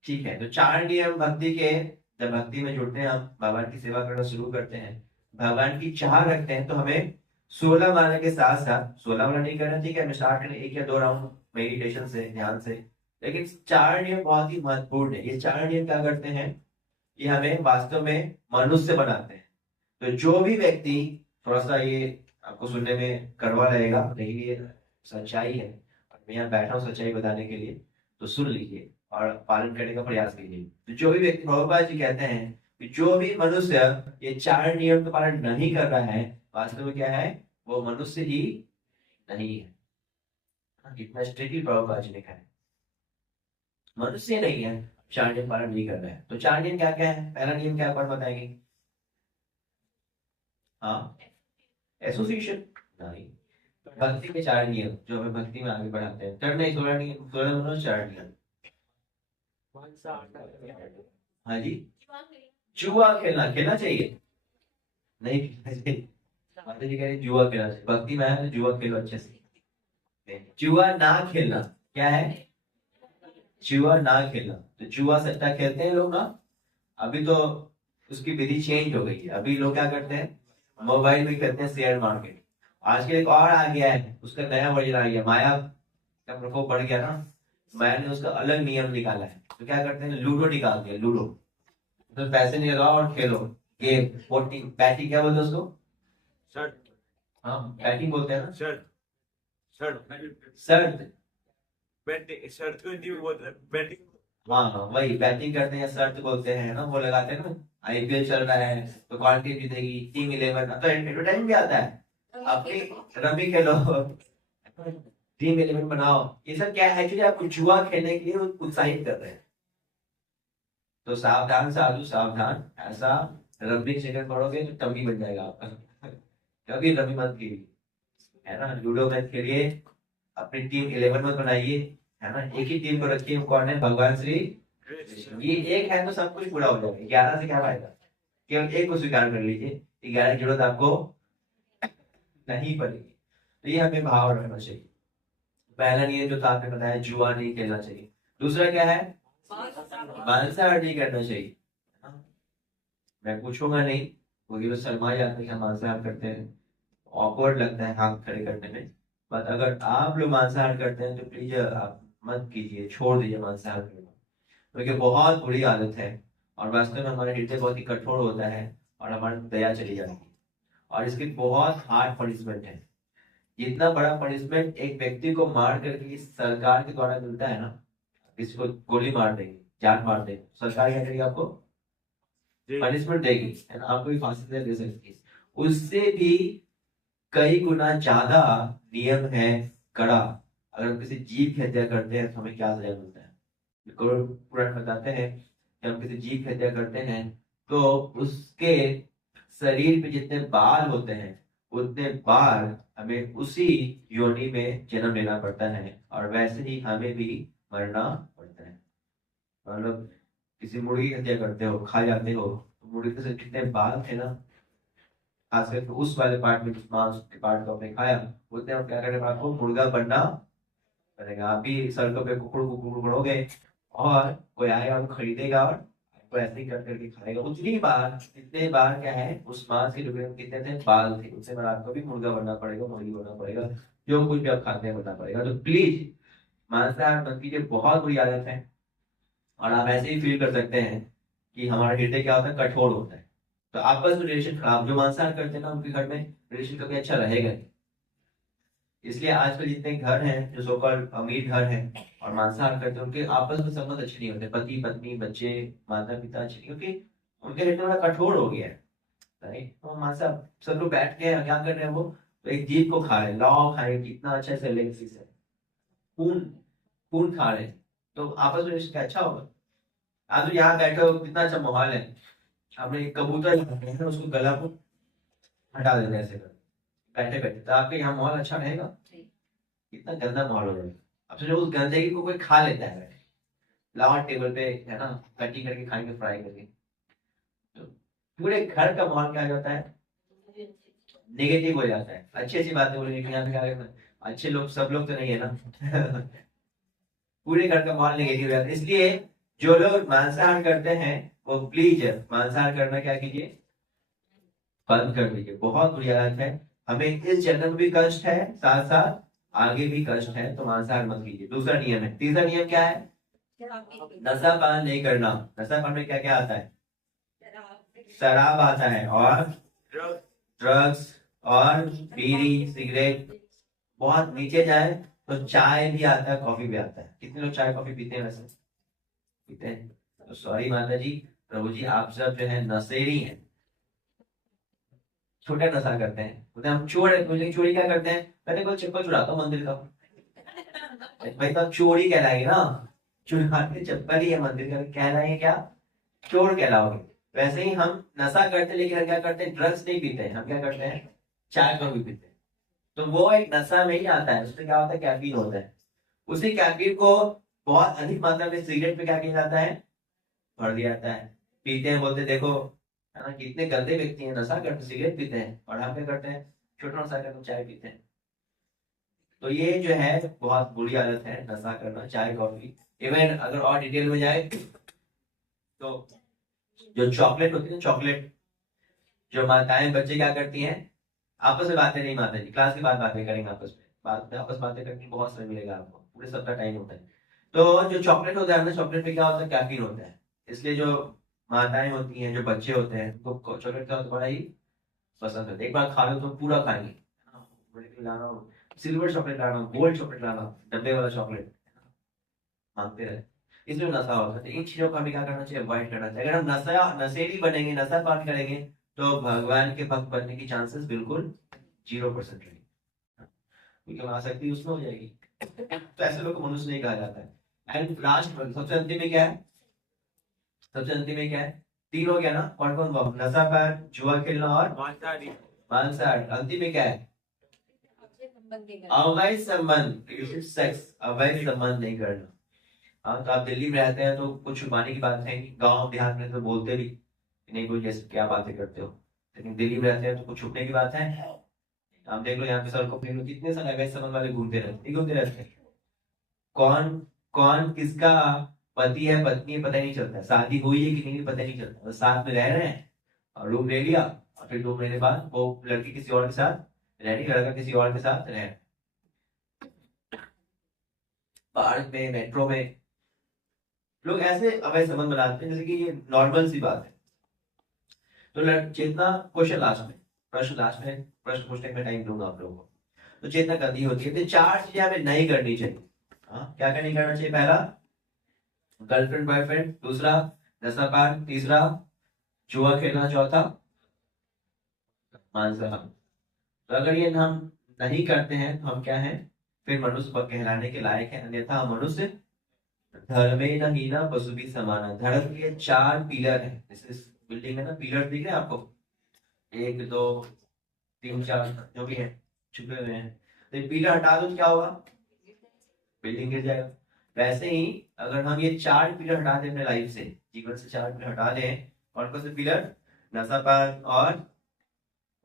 ठीक है। तो 4 नियम भक्ति के, जब भक्ति में जुड़ते हैं हम, भगवान की सेवा करना शुरू करते हैं, भगवान की चाह रखते हैं, तो हमें 16 माला के साथ साथ 16 माला नहीं करना, ठीक है, हमें स्टार्ट करें 1 या 2 राउंड मेडिटेशन से, ध्यान से। लेकिन 4 नियम बहुत ही महत्वपूर्ण है। ये 4 नियम क्या करते हैं? ये हमें वास्तव में मनुष्य बनाते हैं। तो जो भी व्यक्ति, थोड़ा सा ये आपको सुनने में कड़वा लगेगा, लेकिन ये सच्चाई है, मैं यहाँ बैठा हूँ सच्चाई बताने के लिए, तो सुन लीजिए और पालन करने का प्रयास कीजिए। तो जो भी व्यक्ति, प्रभुपाद जी कहते हैं कि जो भी मनुष्य ये 4 नियम का पालन नहीं कर रहा है, वास्तव में क्या है? वो मनुष्य ही नहीं है। कितना स्ट्रिक्टली प्रभुपाद जी ने कहा है, मनुष्य नहीं है, 4 नियम पालन नहीं कर रहा है। तो 4 नियम क्या क्या है? पहला नियम क्या कौन बताएंगे? हाँ, एसोसिएशन नहीं, भक्ति के 4 नियम जो हमें भक्ति में आगे बढ़ाते हैं। नहीं, 16 नियम, 16 मतलब 4 नियम। हाँ जी, जुआ खेलना, खेलना चाहिए? नहीं खेलना चाहिए। माता जी कह रही जुआ खेलना चाहिए, भक्ति में है तो जुआ खेलो अच्छे से। जुआ ना खेलना क्या है? जुआ ना खेलना। तो जुआ सट्टा खेलते हैं लोग ना, अभी तो उसकी विधि चेंज हो गई है। अभी लोग क्या करते हैं? मोबाइल में खेलते हैं शेयर मार्केट। आजकल एक और आ गया है, उसका नया वर्जन आ गया, माया का प्रकोप बढ़ गया ना, माया ने उसका अलग नियम निकाला है। तो क्या करते हैं? लूडो निकाल दिया, लूडो। तो पैसे नहीं लगाओ और खेलो गेम। वोटिंग बैटिंग क्या बोलते हैं उसको? हाँ, बैटिंग बोलते हैं ना, शर्त। हाँ हाँ, वही बैटिंग करते हैं, शर्त बोलते हैं ना, वो लगाते हैं ना। आईपीएल चल रहा है तो कौन टीम जीतेगी, टीम 11, तो एडवर्टाइजमेंट भी आता है, अपनी रमी खेलो, टीम 11 बनाओ। ये सब क्या है? एक्चुअली आपको जुआ खेलने के लिए उत्साहित कर रहे हैं। तो सावधान साधु सावधान, ऐसा रमी सेकंड पढ़ोगे तो टम्मी बन जाएगा आपका। कभी रमी मत खेलिए, है ना, लूडो मत खेलिए, अपनी टीम 11 मत बनाइए, है ना। एक ही टीम को रखिए, कौन है? भगवान श्री कृष्ण। ये एक है तो सब कुछ पूरा हो जाएगा। 11 से क्या फायदा? केवल एक को स्वीकार कर लीजिए, 11 की जरूरत आपको नहीं पड़ेगी। तो ये हमें भाव रखना चाहिए। पहला नियम जो था आपने बताया, जुआ नहीं खेलना चाहिए। दूसरा क्या है? मांसाहार नहीं करना चाहिए। मैं पूछूंगा नहीं, क्योंकि वो शर्मा जाते हैं, हम मांसाहार करते हैं, ऑकवर्ड लगता है हाथ खड़े करने में। बट अगर आप लोग मांसाहार करते हैं तो प्लीज आप मत कीजिए, छोड़ दीजिए मांसाहार करना, क्योंकि बहुत बुरी आदत है और वास्तव में हमारा हृदय बहुत ही कठोर होता है और हमारी दया चली जाती है। और इसकी बहुत हार्ड पनिशमेंट है। इतना बड़ा पनिशमेंट एक व्यक्ति को मार करके सरकार के द्वारा मिलता है ना, किसी को गोली मार देगी, जान मार देगी, सरकार क्या करेगी? आपको पनिशमेंट देगी, है ना, आपको भी फांसी दे सकती है। उससे भी कई गुना ज्यादा नियम है कड़ा, अगर हम किसी जीव की हत्या करते हैं तो हमें क्या सजा मिलता है? पुराण बताते हैं कि हम किसी जीव की हत्या करते हैं तो उसके शरीर पे जितने बाल होते हैं उतने बाल हमें उसी योनि में जन्म लेना पड़ता है, और वैसे ही हमें भी मरना पड़ता है। मतलब किसी मुर्गी की हत्या करते हो, खा जाते हो, तो मुर्गी के से जितने बाल थे ना, खास करके उस वाले पार्ट में, जिस मांस के पार्ट को आपने खाया, उतने आप क्या करें, आपको मुर्गा बनना पड़ेगा। आप भी सड़कों पे कुकड़ कुकड़ कुकड़ोगे और कोई आएगा वो खरीदेगा और आपको ऐसे ही कर करके खाएगा। उतनी बार, इतने बार क्या है, उस मांस के टुकड़े में कितने थे, बाल थे, उससे बार आपको भी मुर्गा बनना पड़ेगा, मुर्गी बनना पड़ेगा, जो कुछ भी आप खाते हैं बनना पड़ेगा। तो प्लीज मांसाहार मत कीजिए, बहुत बुरी आदत है। और आप ऐसे ही फील कर सकते हैं कि हमारा हृदय क्या होता है, कठोर होता है। तो आपस में रिलेशन खराब, जो मांसाहार करते हैं ना उनके घर में रिलेशन कभी अच्छा रहेगा नहीं। इसलिए आजकल जितने घर हैं जो सोकॉल्ड अमीर घर हैं और मांसाहार करते हैं, उनके आपस में संबंध अच्छे नहीं होते, पति पत्नी बच्चे माता पिता अच्छे नहीं, क्योंकि उनके हृदय बड़ा कठोर हो गया है। राइट, तो मांसा सब लोग बैठ के क्या कर रहे हैं, वो तो एक जीव को खा रहे हैं, लौ खा रहे हैं, कितना अच्छा से लेग से खून, खून खा रहे हैं, तो आपस में रिलेशन क्या अच्छा होगा? आप तो यहाँ बैठे हो, कितना अच्छा माहौल है, आपने एक कबूतर है ना, उसको गला को हटा देते हैं ऐसे कर बैठे बैठे, तो आपके यहाँ माहौल अच्छा रहेगा? कितना गंदा माहौल हो जाएगा। अब सोचो उस गंदगी को कोई खा लेता है, लावा टेबल पे है ना, कटिंग करके खाएंगे, फ्राई करके, तो पूरे घर का माहौल क्या हो जाता है, नेगेटिव हो जाता है। अच्छी अच्छी बातें बोलेंगे कि यहाँ पे क्या करना है? अच्छे लोग, सब लोग तो नहीं है ना पूरे घर का माहौल नेगेटिव हो जाता है। इसलिए जो लोग मांसाहार करते हैं वो प्लीज मांसाहार करना क्या कीजिए, बंद कर दीजिए। बहुत बुरी आदत है, हमें इस जन्म में भी कष्ट है, साथ साथ आगे भी कष्ट है, तो मांसाहार मत कीजिए। दूसरा नियम है, तीसरा नियम क्या है, नशा पान नहीं करना। नशा पान में क्या क्या आता है, शराब आता है और ड्रग्स और बीड़ी सिगरेट, बहुत नीचे जाए तो चाय भी आता है, कॉफी भी आता है। कितने लोग चाय कॉफी पीते हैं वैसे, पीते हैं? तो सॉरी माता जी, प्रभु जी, आप सब जो है नशेड़ी हैं, छोटे नशा करते हैं। बोलते हैं हम चोर है, मुझे चोरी क्या करते हैं, मैंने कोई चप्पल चुराता हूँ मंदिर का, भाई तो चोरी कहलाएगी ना, चुराते चप्पल ही है मंदिर का, कहलाएंगे क्या, चोर कहलाओगे। वैसे ही हम नशा करते हैं, लेकिन हम क्या करते हैं, ड्रग्स नहीं पीते हैं, हम क्या करते हैं, चाय कॉफी पीते हैं। तो वो एक नशा में ही आता है, उसमें क्या होता है, कैफीन होता है। उसी कैफीन को बहुत अधिक मात्रा में सिगरेट में क्या किया जाता है, भर दिया जाता है। पीते हैं, बोलते देखो है ना, कितने गंदे व्यक्ति हैं, नशा करते सिगरेट पीते हैं, और हम क्या करते हैं, छोटा नशा करते चाय पीते हैं। तो ये जो है बहुत बुरी आदत है, नशा करना, चाय कॉफी। इवन अगर और डिटेल में जाए तो जो चॉकलेट होती है ना, चॉकलेट, जो माताएं बच्चे क्या करती हैं, आपस में बातें नहीं, माता जी क्लास के बाद बातें करेंगे, आपस में आपस बातें करके बहुत समय मिलेगा आपको, पूरे सप्ताह टाइम होता है। तो जो चॉकलेट होता है ना, चॉकलेट में क्या होता है, कैफीन होता है। इसलिए जो माताएं होती हैं, जो बच्चे होते हैं, उनको चॉकलेट का तो बड़ा ही पसंद है। एक बार खा लो तो पूरा खाएंगे, लाना सिल्वर चॉकलेट लाना, गोल्ड चॉकलेट लाना, डब्बे वाला चॉकलेट मांगते रहे, इसमें नशा होता है। तो इन चीजों को हमें क्या करना चाहिए, अवॉइड करना चाहिए। अगर हम नशेड़ी बनेंगे, नशा पान करेंगे, तो भगवान के भक्त बनने की चांसेस बिल्कुल 0% रहेंगे, क्योंकि आसक्ति उसमें हो जाएगी। तो ऐसे लोग को मनुष्य नहीं कहा जाता है। एंड लास्ट सबसे अंतिम में क्या है, सबसे अंतिम में क्या है, तीन हो गया ना, कौन कौन हुआ, नशा पान, जुआ खेलना और मांसाहार। अंतिम में क्या है, अवैध संबंध, सेक्स, अवैध संबंध नहीं करना। हाँ, तो आप दिल्ली में रहते हैं तो कुछ छुपाने की बात है कि गांव देहात में तो बोलते भी कि नहीं कोई, जैसे क्या बातें करते हो, लेकिन दिल्ली में रहते हैं तो कुछ छुपने की बात है। आप देख लो यहाँ पे सड़कों पे कितने सारे अवैध संबंध वाले घूमते रहते, घूमते रहते हैं। कौन कौन किसका पति है पत्नी है पता ही नहीं चलता, शादी हुई है कि नहीं पता नहीं चलता, बस साथ में रह रहे हैं और रूम ले लिया, और फिर 2 महीने बाद वो लड़की किसी और के साथ रह रही, लड़का किसी और के साथ रह, पार्क में, मेट्रो में लोग ऐसे अवैध संबंध बनाते हैं, जैसे कि ये नॉर्मल सी बात है। तो चेतना, क्वेश्चन लास्ट में, प्रश्न लास्ट में, प्रश्न पूछने में टाइम दूंगा आप लोगों को। तो चेतना गंदी होती है, तो 4 चीजें हमें नहीं करनी चाहिए। हाँ, क्या क्या नहीं करना चाहिए, पहला गर्लफ्रेंड बॉयफ्रेंड, दूसरा नशापान, तीसरा जुआ खेलना, चौथा मांसाहार। तो अगर ये हम नहीं करते हैं तो हम क्या हैं, फिर मनुष्य कहलाने के लायक है, अन्यथा मनुष्य धर्मे न हीना पशु भी समान। धर्म के 4 पिलर है, जैसे इस बिल्डिंग में ना पिलर दिख रहे हैं आपको, 1 2 3 4 जो भी है छुपे हुए हैं। तो ये पिलर हटा दो तो क्या होगा, बिल्डिंग गिर जाएगा। वैसे ही अगर हम ये 4 पिलर हटा दें अपने लाइफ से, जीवन से 4 पिलर हटा दें, कौन कौन से पिलर, नशापान और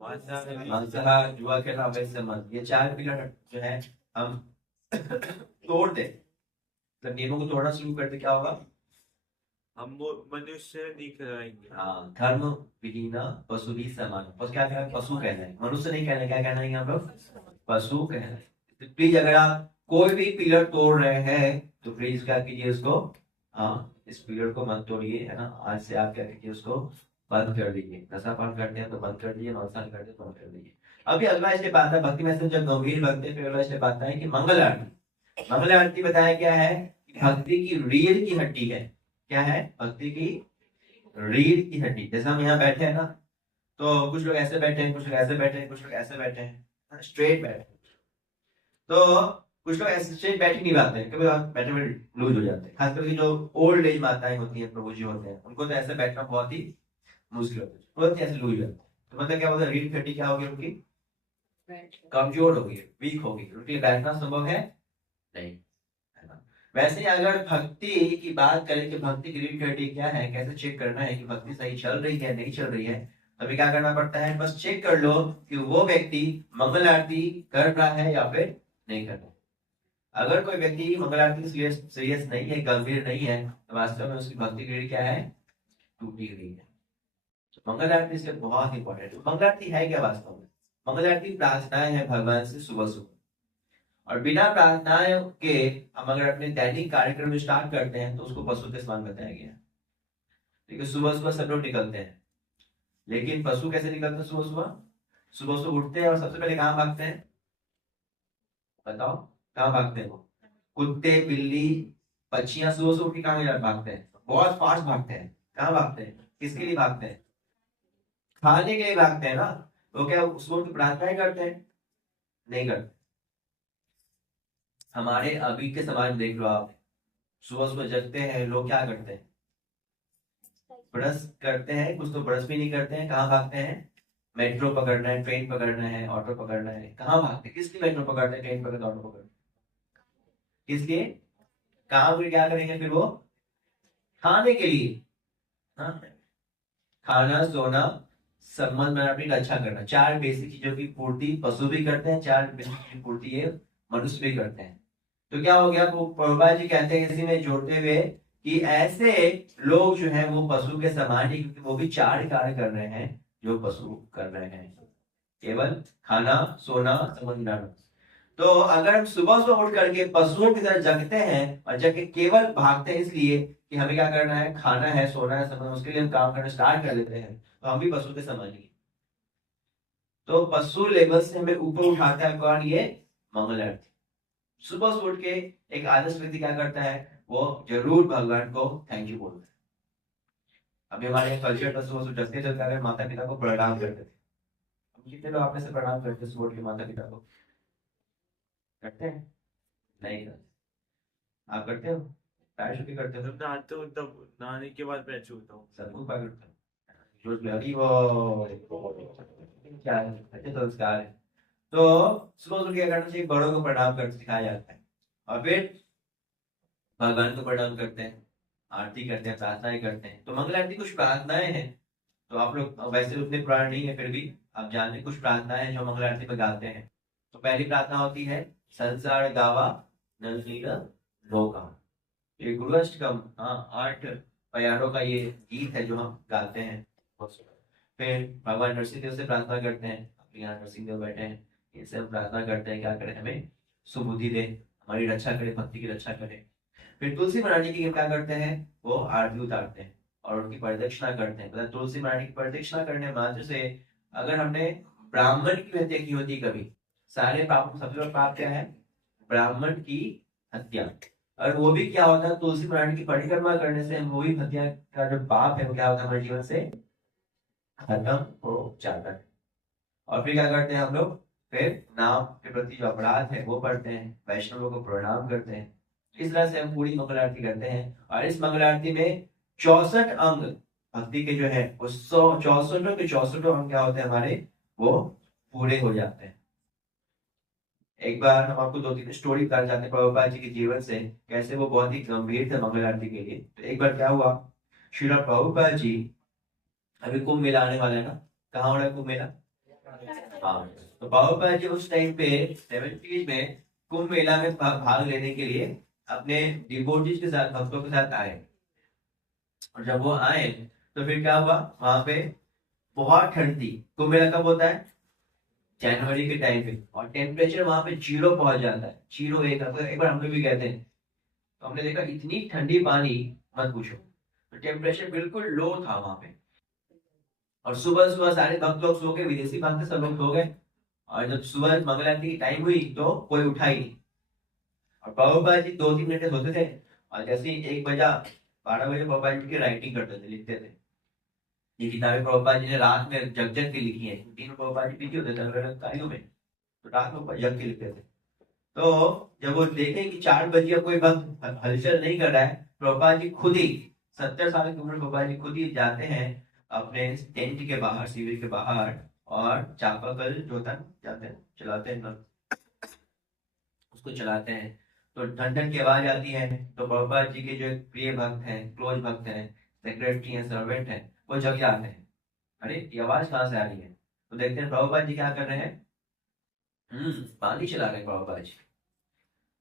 मांसाहार, जुआ खेलना, अवैध संबंध, ये 4 पिलर जो है हम तोड़ दें, मतलब नियमों को तोड़ना शुरू कर दे, क्या होगा, हम वो मनुष्य नहीं कराएंगे। हाँ, धर्म विहीना पशु भी समान। बस क्या कहना है, पशु कहना है, मनुष्य नहीं कहना है, क्या कहना है हम लोग, पशु कहना है। तो प्लीज अगर आप कोई भी पिलर तोड़ रहे हैं तो प्लीज क्या कीजिए उसको, हाँ, इस पिलर को मत तोड़िए, है ना। आज से आप क्या कीजिए, उसको बंद कर दीजिए। नशा पान करते हैं तो बंद कर दीजिए, मांसाहार करते हैं तो बंद कर दीजिए। अभी अगला स्टेप आता है भक्ति में से जब गंभीर भक्ति है, फिर अगला स्टेप आता है कि मंगल आरती। मंगल आरती बताया क्या है, भक्ति की रीढ़ की हड्डी है। क्या है, भक्ति की रीढ़ की हड्डी। जैसे हम यहाँ बैठे हैं ना, तो कुछ लोग ऐसे बैठे हैं, कुछ लोग ऐसे बैठे हैं, कुछ लोग ऐसे बैठे हैं, स्ट्रेट बैठे हैं। तो कुछ लोग ऐसे स्ट्रेट बैठ ही नहीं पाते हैं, कभी बैठे बैठे लूज हो जाते हैं। खास करके जो ओल्ड एज माताएं होती हैं, प्रभु जी होते हैं, उनको तो ऐसे बैठना बहुत ही मुश्किल होता है, तुरंत ऐसे लूज हो जाते हैं। तो मतलब क्या होता है, रीढ़ की हड्डी क्या होगी उनकी, कमजोर होगी, वीक होगी, उनके लिए बैठना संभव है नहीं, है ना। वैसे ही अगर भक्ति की बात करें कि भक्ति की रीढ़ की हड्डी क्या है, कैसे चेक करना है कि भक्ति सही चल रही है नहीं चल रही है, अभी क्या करना पड़ता है, बस चेक कर लो कि वो व्यक्ति मंगल आरती कर रहा है या फिर नहीं कर रहा। अगर कोई व्यक्ति मंगल आरती सीरियस नहीं है, गंभीर नहीं है, तो वास्तव में उसकी भक्ति की रीढ़ क्या है, टूटी हुई है। मंगल आरती इसलिए बहुत इंपॉर्टेंट है। मंगल आरती है क्या वास्तव में, मंगल आरती प्रार्थनाएं है भगवान से सुबह सुबह, और बिना प्रार्थनाएं के हम अगर अपने दैनिक कार्यक्रम स्टार्ट करते हैं तो उसको पशु के समान बताया गया है। देखिए सुबह सुबह सब लोग निकलते हैं, लेकिन पशु कैसे निकलते हैं सुबह सुबह, सुबह सुबह उठते हैं और सबसे पहले कहाँ भागते हैं, बताओ कहाँ भागते हैं वो, कुत्ते बिल्ली पक्षियां सुबह सुबह उठ के कहाँ भागते हैं, बहुत फास्ट भागते हैं। कहाँ भागते हैं, किसके लिए भागते हैं, खाने के लिए भागते हैं ना। तो क्या सुबह की प्रार्थनाएं करते हैं, नहीं करते। हमारे अभी के समाज देख लो आप, सुबह सुबह जगते हैं लोग, क्या करते हैं, ब्रश करते हैं, कुछ तो ब्रश भी नहीं करते हैं, कहाँ भागते हैं, मेट्रो पकड़ना है, ट्रेन पकड़ना है, ऑटो पकड़ना है, कहाँ भागते हैं, किस लिए मेट्रो पकड़ते हैं, ट्रेन पकड़ते, ऑटो पकड़ते, किस लिए, कहाँ फिर क्या करेंगे, फिर वो खाने के लिए, हाँ, खाना सोना संबंध में अपनी रक्षा करना, 4 बेसिक चीजों की पूर्ति पशु भी करते हैं, 4 बेसिक चीजों की पूर्ति ये मनुष्य भी करते हैं। तो क्या हो गया, वो प्रभुपाद जी कहते हैं इसी में जोड़ते हुए कि ऐसे लोग जो है वो पशु के समान ही, क्योंकि वो भी 4 कार्य कर रहे हैं जो पशु कर रहे हैं, केवल खाना सोना संबंध बनाना। तो अगर हम सुबह सुबह उठ करके पशुओं की तरह जगते हैं और जग के केवल भागते हैं इसलिए कि हमें क्या करना है, खाना है सोना है समझ, उसके लिए हम काम करना स्टार्ट कर देते हैं, तो हम भी पशु के समान ही। तो पशु लेवल से हमें ऊपर उठाता है कौन, ये मंगल आरती। सुबह से उठ के एक आदर्श व्यक्ति क्या करता है, वो जरूर भगवान को थैंक यू बोलता है। अभी हमारे कल्चर पर सुबह सुबह जगते जगते माता पिता को प्रणाम करते थे। कितने लोग आप में से प्रणाम करते सुबह उठ के माता पिता को, करते हैं, नहीं करते, आप करते हो, पैर छू के करते हो, जब नहाते हो तब नहाने के बाद मैं छूता हूँ। सबको पैर करते हो, जोश में अभी वो क्या है, अच्छे संस्कार है। तो सुबह सुबह क्या करना चाहिए, बड़ों को प्रणाम कर सिखाया जाता है, और फिर भगवान को प्रणाम करते हैं, आरती करते हैं, प्रार्थनाएं करते हैं। तो मंगल आरती कुछ प्रार्थनाएं हैं, तो आप लोग वैसे उतने पुराने नहीं है, फिर भी आप जानते हैं कुछ प्रार्थनाएं हैं जो मंगल आरती में गाते हैं। तो पहली प्रार्थना होती है, संसार गावा नलनीला लोका, ये गुरु अष्टकम, हाँ 8 प्यारों का ये गीत है जो हम गाते हैं। फिर भगवान नरसिंह देव से प्रार्थना करते हैं, यहाँ नरसिंह देव बैठे हैं, इनसे हम प्रार्थना करते हैं क्या करें, हमें सुबुद्धि दे, हमारी रक्षा करे, भक्ति की रक्षा करे। फिर तुलसी महारानी की क्या करते हैं, वो आरती उतारते हैं और उनकी प्रदक्षिणा करते हैं। मतलब तुलसी महारानी की प्रदक्षिणा करने मात्र से, अगर हमने ब्राह्मण की हत्या की होती कभी, सारे पाप सबसे बड़ा पाप क्या है, ब्राह्मण की हत्या, और वो भी क्या होता है, तुलसी महारानी की परिक्रमा करने से वो भी हत्या का जो पाप है वो क्या होता है, हमारे जीवन से खत्म हो जाता है। और फिर क्या करते हैं हम लोग, फिर नाम के प्रति जो अपराध है वो पढ़ते हैं, वैष्णवों को प्रणाम करते हैं। इस तरह से हम पूरी मंगल आरती करते हैं। और इस मंगल आरती में 64 अंग भक्ति के जो है वो 164 के 64 अंग क्या होते हैं हमारे, वो पूरे हो जाते हैं। एक बार हम आपको 2-3 स्टोरी बताना चाहते हैं प्रभुपाद जी के जीवन से, कैसे वो बहुत ही गंभीर थे मंगल आरती के लिए। तो एक बार क्या हुआ, श्रील प्रभुपाद जी, अभी कुंभ मेला आने वाला है ना, कहाँ हो रहा है कुंभ मेला? हाँ, तो प्रभुपाद जी उस टाइम पे 70s में कुंभ मेला में भाग लेने के लिए अपने डिवोटीज के साथ, भक्तों के साथ आए। और जब वो आए तो फिर क्या हुआ, वहां पे बहुत ठंड थी। कुंभ मेला कब होता है? जनवरी के टाइम पे। और टेम्परेचर वहां पे 0 पहुंच जाता है, 0 1। एक बार हम लोग भी कहते हैं, तो हमने देखा इतनी ठंडी पानी मत पूछो। तो टेम्परेचर बिल्कुल लो था वहां पे। और सुबह सुबह सारे भक्त लोग सो गए, विदेशी भक्त सब लोग सो गए। और जब सुबह मंगल आरती की टाइम हुई तो कोई उठा ही नहीं। और प्रभुपाद जी 2-3 घंटे सोते थे। और जैसे ही 1 बजा, 12 बजे प्रभुपाद जी की राइटिंग करते थे, लिखते थे। ये किताबें प्रभुपाद जी ने रात में जग जग के लिखी है। तीनों प्रभुपाद जी बिजी होते थे अलग अलग कार्यों में, तो रात में जग के लिखते थे। तो जब वो देखे कि 4 बजे कोई भक्त हलचल नहीं कर रहा है, प्रभुपाद जी खुद ही, 70 साल की उम्र प्रभुपाद जी खुद ही जाते हैं अपने टेंट के बाहर, शिविर के बाहर, और चापाकल जो होता है जाते हैं, चलाते हैं नल, उसको चलाते हैं। तो ठन ठन की आवाज आती है। तो प्रभुपाद जी के जो एक प्रिय भक्त हैं, क्लोज भक्त हैं, सेक्रेटरी हैं, सर्वेंट हैं, वो जग जाते हैं। अरे ये आवाज कहाँ से आ रही है? तो देखते हैं प्रभुपाद जी क्या कर रहे हैं, पानी चला रहे हैं प्रभुपाद जी।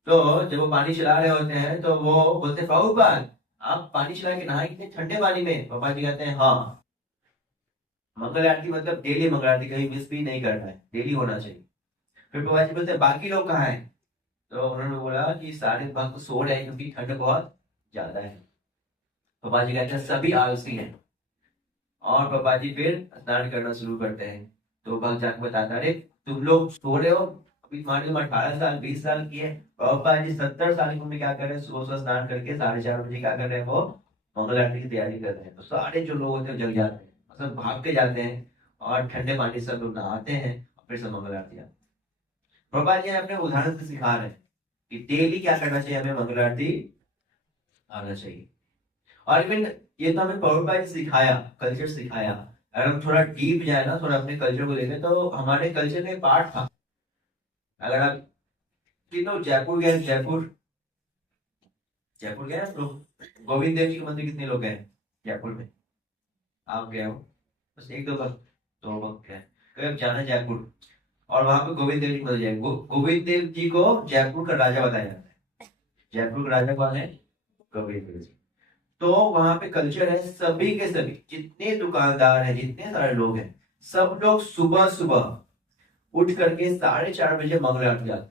तो जब वो पानी चला रहे होते हैं तो वो बोलते हैं, प्रभुपाद आप पानी चला के नहाए इतने ठंडे पानी में? प्रभुपाद जी कहते हैं हाँ, मंगल आरती मतलब डेली मंगल आरती, कहीं मिस भी नहीं करना है, डेली होना चाहिए। फिर प्रभुपाद जी बोलते हैं बाकी लोग कहाँ हैं? तो उन्होंने बोला कि सारे भक्त सो रहे हैं क्योंकि ठंड बहुत ज्यादा है। प्रभुपाद जी कहते हैं सभी आलसी हैं। और प्रभुपाद जी फिर स्नान करना शुरू करते हैं। तो भक्त जाके बताता है, अरे तुम लोग सो रहे हो, अभी तुम्हारी उम्र 18 साल 20 साल की है। प्रभुपाद जी 70 साल की उम्र में क्या कर रहे हैं, सुबह सुबह स्नान करके 4:30 बजे क्या कर रहे हैं, वो मंगल आरती की तैयारी कर रहे हैं। तो सारे जो लोग होते हैं जग जाते हैं, मतलब भागते जाते हैं, और ठंडे पानी से सब लोग नहाते हैं, और फिर सब मंगल आरती आती है। प्रभुपाद जी अपने उदाहरण से सिखा रहे हैं कि डेली क्या करना चाहिए, हमें मंगल आरती आना चाहिए। और इवन ये तो हमें प्रभुपाद जी सिखाया, कल्चर सिखाया। अगर हम थोड़ा डीप जाए ना, थोड़ा अपने कल्चर को देखें, तो हमारे कल्चर का पार्ट था। अगर आप तीनों जयपुर गए, जयपुर जयपुर गए आप लोग, गोविंद देव जी के मंदिर कितने लोग गए जयपुर में? आप गए हो बस 1-2 बार, 2 वक्त गए। कभी आप जाना जयपुर, और वहां पे गोविंद देव जी को जाए, गोविंद देव जी को जयपुर का राजा बताया जाता है। जयपुर का राजा कौन है? गोविंद देव जी। तो वहां पे कल्चर है, सभी के सभी जितने दुकानदार हैं, जितने सारे लोग हैं, सब लोग सुबह सुबह उठ करके 4:30 बजे मंगल आरती जाते हैं।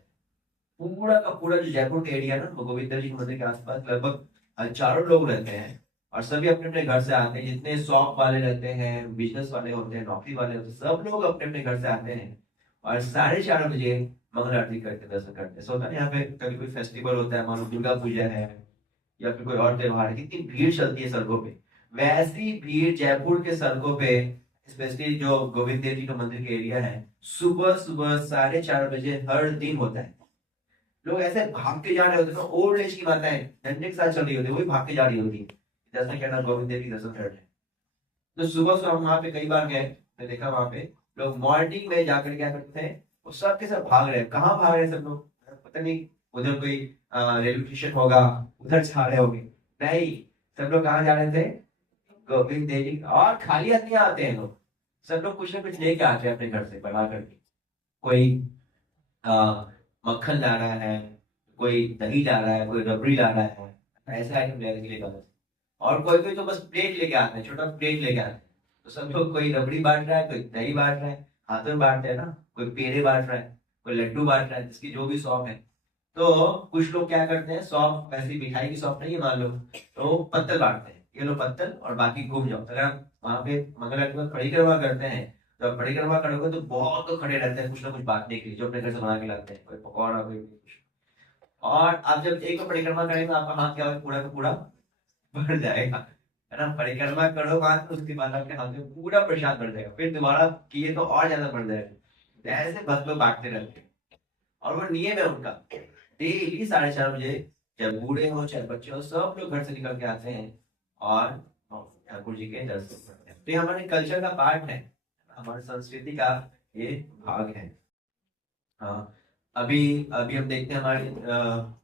पूरा का पूरा जो जयपुर का एरिया ना, वो गोविंद जी के मंदिर के आसपास लगभग हजारों लोग रहते हैं। और सभी अपने अपने घर से आते हैं, जितने शॉप वाले रहते हैं, बिजनेस वाले होते हैं, नौकरी वाले होते हैं, सब लोग अपने अपने घर से आते हैं। और 4:30 बजे मंगल आरती करके दर्शन करते हैं। सोता है यहाँ पे कभी कोई फेस्टिवल होता है, मानो दुर्गा पूजा है या फिर कोई और त्योहार है, कितनी भीड़ चलती है सड़कों पे। वैसी भीड़ जयपुर के सड़कों पे, स्पेशली जो गोविंद देव जी का मंदिर के एरिया है, सुबह सुबह 4:30 बजे हर दिन होता है। लोग ऐसे भाग के जा रहे होते हैं, ओल्ड एज की माताएं डंडे के साथ चल रही होती है, वही भाग के जा रही होती है दर्शन करना, गोविंद देव की दर्शन करने। तो सुबह सुबह हम वहां पे कई बार गए, मैं देखा वहां पे लोग मॉर्निंग में जाकर क्या करते हैं, वो सब के सब भाग रहे हैं। कहाँ भाग रहे हैं सब लोग, पता नहीं, उधर कोई रेलवे स्टेशन होगा, उधर जा रहे होंगे। नहीं, सब लोग कहाँ जा रहे थे, गोविंद देव जी। और खाली हाथ नहीं आते हैं लोग, सब लोग कुछ ना कुछ लेके आते हैं अपने घर से बना करके। कोई मक्खन ला रहा है, कोई दही ला रहा है, कोई रबड़ी ला रहा है, ऐसे आइटम लेने के लिए जाते हैं। और कोई कोई तो बस प्लेट लेके आते हैं, छोटा प्लेट लेके आते हैं। तो सब लोग, कोई रबड़ी बांट रहा है, कोई दही बांट रहा है, हाथों में बांटते हैं ना, कोई पेड़े बांट रहा है, कोई लड्डू बांट रहा है, जिसकी जो भी शौक है। तो कुछ लोग क्या करते हैं, शौक वैसे मिठाई की शौक नहीं है मान लो, तो पत्तल बांटते हैं, ये लो पत्तल और बाकी घूम जाओ। अगर आप वहां पे मंगल आरती में परिक्रमा करते हैं, तो आप परिक्रमा करोगे तो बहुत लोग खड़े रहते हैं कुछ ना कुछ बांटने के लिए, जो अपने घर से बना के लाते हैं, कोई पकौड़ा कोई कुछ। और आप जब एक बार परिक्रमा करेंगे तो आपका हाथ क्या होगा, पूरा का पूरा भर जाएगा, है ना। परिक्रमा करो हाथ, उसके बाद आपके हाथ में पूरा प्रसाद भर जाएगा, फिर दोबारा किए तो और ज्यादा बढ़ जाएगा। ऐसे भक्त लोग बांटते रहते हैं और वो नियम है उनका। डेली 4:30 बजे, चाहे बूढ़े हो चाहे बच्चे हो, सब लोग घर से निकल के आते हैं और ठाकुर जी के दर्शन करते हैं। तो ये हमारे कल्चर का पार्ट है, हमारी संस्कृति का ये भाग है। हाँ, अभी अभी हम देखते हैं हमारे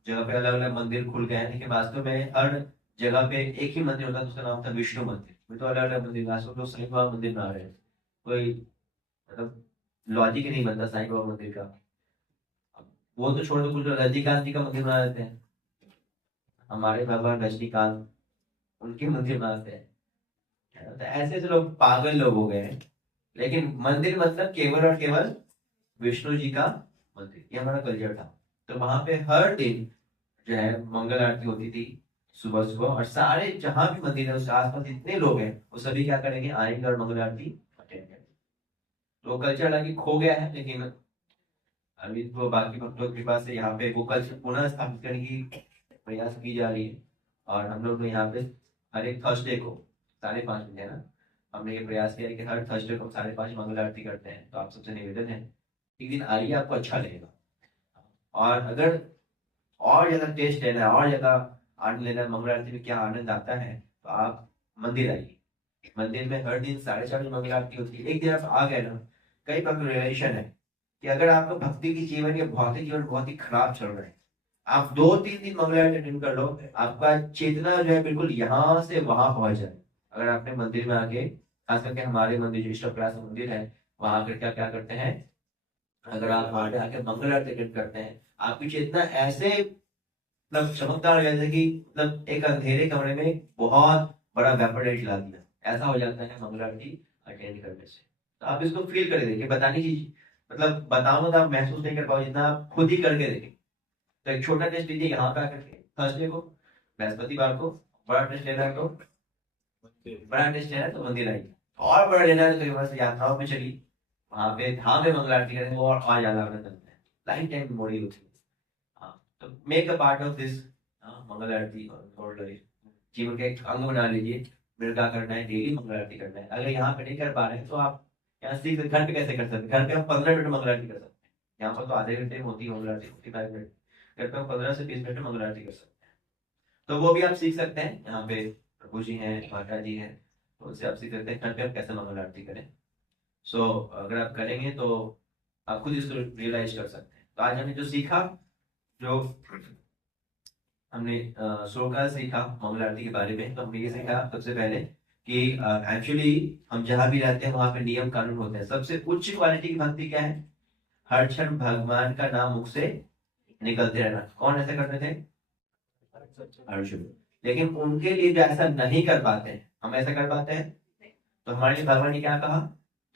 जगह पे अलग अलग मंदिर खुल गए हैं, लेकिन वास्तव में हर जगह पे एक ही मंदिर होता है, उसका नाम था विष्णु मंदिर। अभी तो अलग अलग मंदिर, वास्तव में लोग साईं बाबा मंदिर में आ रहे हैं। कोई मतलब लॉजिक ही नहीं बनता साईं बाबा मंदिर का। वो तो छोड़ दो, कुछ लोग रजनीकांत जी का मंदिर बना देते हैं, हमारे भगवान रजनीकांत, उनके मंदिर बनाते हैं। तो ऐसे ऐसे लोग पागल लोग हो गए हैं। लेकिन मंदिर मतलब केवल और केवल विष्णु जी का मंदिर, ये हमारा कल्चर था। तो वहां पे हर दिन जो है मंगल आरती होती थी सुबह सुबह, और सारे जहां भी मंदिर है उसके आसपास जितने लोग हैं वो सभी क्या करेंगे, आएंगे और मंगल आरती अटेंड करेंगे। तो कल्चर हालांकि खो गया है, लेकिन अभी तो बाकी भक्तों की कृपा से यहाँ पे वो कल्चर पुनः स्थापित करने की प्रयास की जा रही है। और हम लोग यहाँ पे हर एक थर्सडे को 5:30 बजे ना, हमने ये प्रयास किया है कि हर थर्सडे को 5:30 मंगल आरती करते हैं। तो आप सबसे निवेदन है, एक दिन आइए, आपको अच्छा लगेगा। और अगर और ज्यादा टेस्ट लेना है और ज्यादा आनंद लेना है, मंगल आरती में क्या आनंद आता है, तो आप मंदिर आइए। मंदिर में हर दिन 4:30 मंगल आरती होती है। एक दिन आप आ गए ना, कई बार रियलाइजेशन है कि अगर आपका भक्ति की जीवन या भौतिक जीवन बहुत ही खराब चल रहा है, आप 2-3 दिन मंगल आरती अटेंड कर लो, आपका चेतना जो है बिल्कुल यहाँ से वहां पहुंच जाए। अगर आपने मंदिर में आके, खास करके हमारे मंदिर जो ईश्वर प्रयास मंदिर है, वहां आकर क्या क्या करते हैं, अगर आप वहां पे आके मंगल आरती अटेंड करते हैं, आपकी चेतना ऐसे मतलब चमकदार हो जाता है कि मतलब एक अंधेरे कमरे में बहुत बड़ा वेपर लाइट जला दिया, ऐसा हो जाता है मंगल आरती अटेंड करने से। तो आप इसको फील करके देखिए, बताने की मतलब बताऊंगा तो आप महसूस नहीं कर पाओगे, जितना आप खुद ही करके देखें। तो एक छोटा टेस्ट लीजिए यहाँ पे आकर के थर्सडे को, बृहस्पतिवार को। बड़ा टेस्ट लेना है तो बड़ा टेस्ट लेना है तो मंदिर आइए, और बड़ा लेना है तो कई बार से यात्राओं में चलिए, वहां पे धाम में मंगल आरती करेंगे और ज्यादा आनंद आता है। लाइफ टाइम मेमोरी होती है। हाँ, तो make a part of this मंगल आरती, और जीवन का एक अंग बना लीजिए। मेरे क्या करना है, डेली मंगल आरती करना है। अगर यहाँ पे नहीं कर पा रहे हैं तो आप यहाँ सीख घर पे कैसे कर सकते हैं। घर पे हम 15 मिनट मंगल आरती कर सकते हैं, यहाँ पर तो आधे घंटे में होती है मंगल आरती, 55 मिनट। घर पे हम 15 से 20 मिनट में मंगल आरती कर सकते हैं। तो वो भी आप सीख सकते हैं, यहाँ पे प्रभु जी हैं, माता जी हैं, तो उनसे आप सीख सकते हैं घर पे आप कैसे मंगल आरती करें। सो अगर आप करेंगे तो आप खुद इसको रियलाइज कर सकते हैं। तो आज हमने जो सीखा, जो हमने श्लोका सीखा मंगल आरती के बारे में, तो हमने ये सीखा सबसे पहले कि एक्चुअली हम जहाँ भी रहते हैं वहां पे नियम कानून होते हैं। सबसे उच्च क्वालिटी की भक्ति क्या है, हर क्षण भगवान का नाम मुख से निकलते रहना। कौन ऐसा करते थे, अर्जुन। लेकिन उनके लिए जो ऐसा नहीं कर पाते हैं, हम ऐसा कर पाते हैं। तो हमारे लिए भगवान ने क्या कहा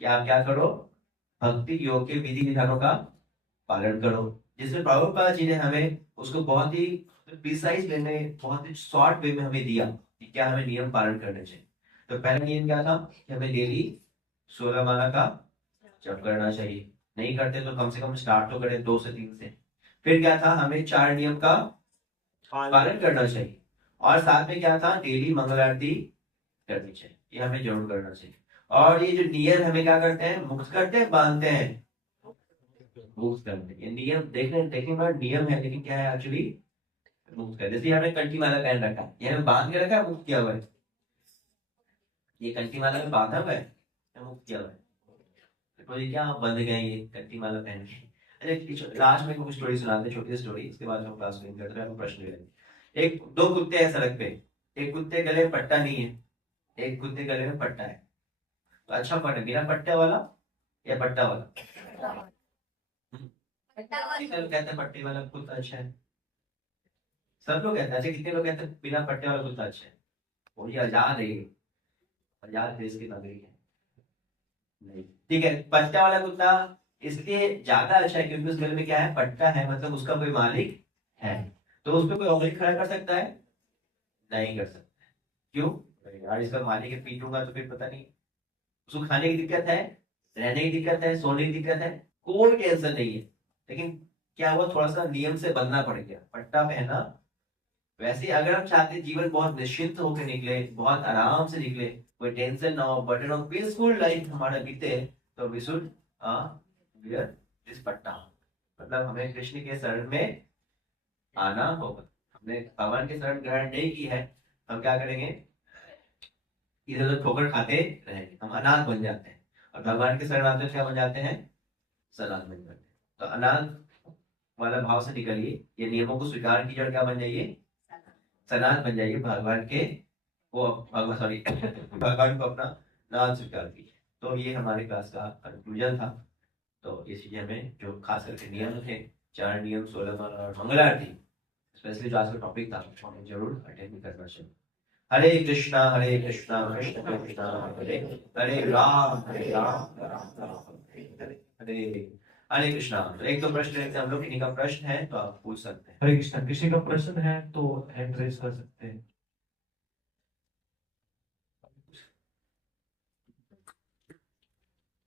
कि आप क्या करो, भक्ति योग के विधि विधानों का पालन करो। जिसमें प्रभुपाद जी ने हमें उसको बहुत ही प्रिसाइज वे में, बहुत ही शॉर्ट वे में हमें दिया कि क्या हमें नियम पालन करने चाहिए। तो पहला नियम क्या था कि हमें डेली 16 माला का जप करना चाहिए। नहीं करते तो कम से कम स्टार्ट तो करें 2 से 3 से। फिर क्या था, हमें 4 नियम का पालन करना चाहिए। और साथ में क्या था, डेली मंगल आरती करनी चाहिए, ये हमें जरूर करना चाहिए। और ये जो नियम हमें क्या करते हैं, मुक्त करते हैं, बांधते हैं, मुक्त करते हैं। ये नियम देखने देखने में नियम है, लेकिन क्या है एक्चुअली, मुक्त कर। जैसे हमने कंठी माला पहन रखा है, ये हमें बांध के रखा है, मुक्त किया हुआ है। ये कंठी माला में बांधा हुआ है या मुक्त किया हुआ है, तो ये क्या बंध गए ये कंठी माला पहन के। अच्छा, लास्ट में कुछ स्टोरी सुनाते, छोटी सी स्टोरी, इसके बाद हम क्लास में करते हैं, प्रश्न करेंगे। एक दो कुत्ते हैं सड़क पे, एक कुत्ते गले में पट्टा नहीं है, एक कुत्ते गले में पट्टा है। तो अच्छा पट्टा, बिना पट्टे वाला या पट्टा वाला? कितने लोग कहते हैं पट्टे वाला कुत्ता अच्छा है? सब लोग कहते हैं। अच्छा, कितने लोग कहते हैं बिना पट्टे वाला कुत्ता अच्छा है? वो ये आजाद है, आजाद देश के नागरिक है। नहीं, ठीक है, पट्टा वाला कुत्ता इसलिए ज्यादा अच्छा है क्योंकि उस गले में क्या है, पट्टा है, मतलब उसका कोई मालिक है। तो उस पर कोई उंगली खड़ा कर सकता है? नहीं कर सकता। क्यों? अरे यार, इसका मालिक है, पीटूंगा तो फिर पता नहीं। उसको खाने की दिक्कत है, रहने की दिक्कत है, सोने की दिक्कत है, कोई टेंशन नहीं है। लेकिन क्या हुआ, थोड़ा सा नियम से बनना पड़ गया, पट्टा पहना। वैसे ही अगर हम चाहते हैं जीवन बहुत निश्चिंत होकर निकले, बहुत आराम से निकले, कोई टेंशन ना हो, बटन हो, पीसफुल लाइफ हमारा बीते, तो वी शुड वियर दिस पट्टा, मतलब हमें कृष्ण के शरण में आना होगा। हमने भगवान के शरण ग्रहण नहीं की है, हम क्या करेंगे, इधर उधर ठोकर खाते रहेंगे, हम अनाथ बन जाते हैं। और भगवान के शरण आते हैं क्या बन जाते हैं, सनातन बन जाते हैं। तो अनाथ वाला भाव से निकलिए, ये नियमों को स्वीकार की जड़ क्या बन जाइए, सनातन बन जाइए। भगवान के वो भगवान सॉरी भगवान को अपना नाम स्वीकार कीजिए। तो ये हमारे क्लास का कंक्लूजन था। तो इस चीज में जो खास करके नियम थे, 4 नियम, 16 माला और मंगल आरती, स्पेशली जो आज का टॉपिक था, हमें जरूर अटेंड करना चाहिए। हरे कृष्णा कृष्ण कृष्णा हरे हरे राम हरे राम राम राम हरे हरे हरे कृष्णा। तो एक दो प्रश्न रहते हैं हम लोग, किन्हीं का प्रश्न है तो आप पूछ सकते हैं। हरे कृष्णा, किसी का प्रश्न है तो हैंड रेज कर सकते हैं।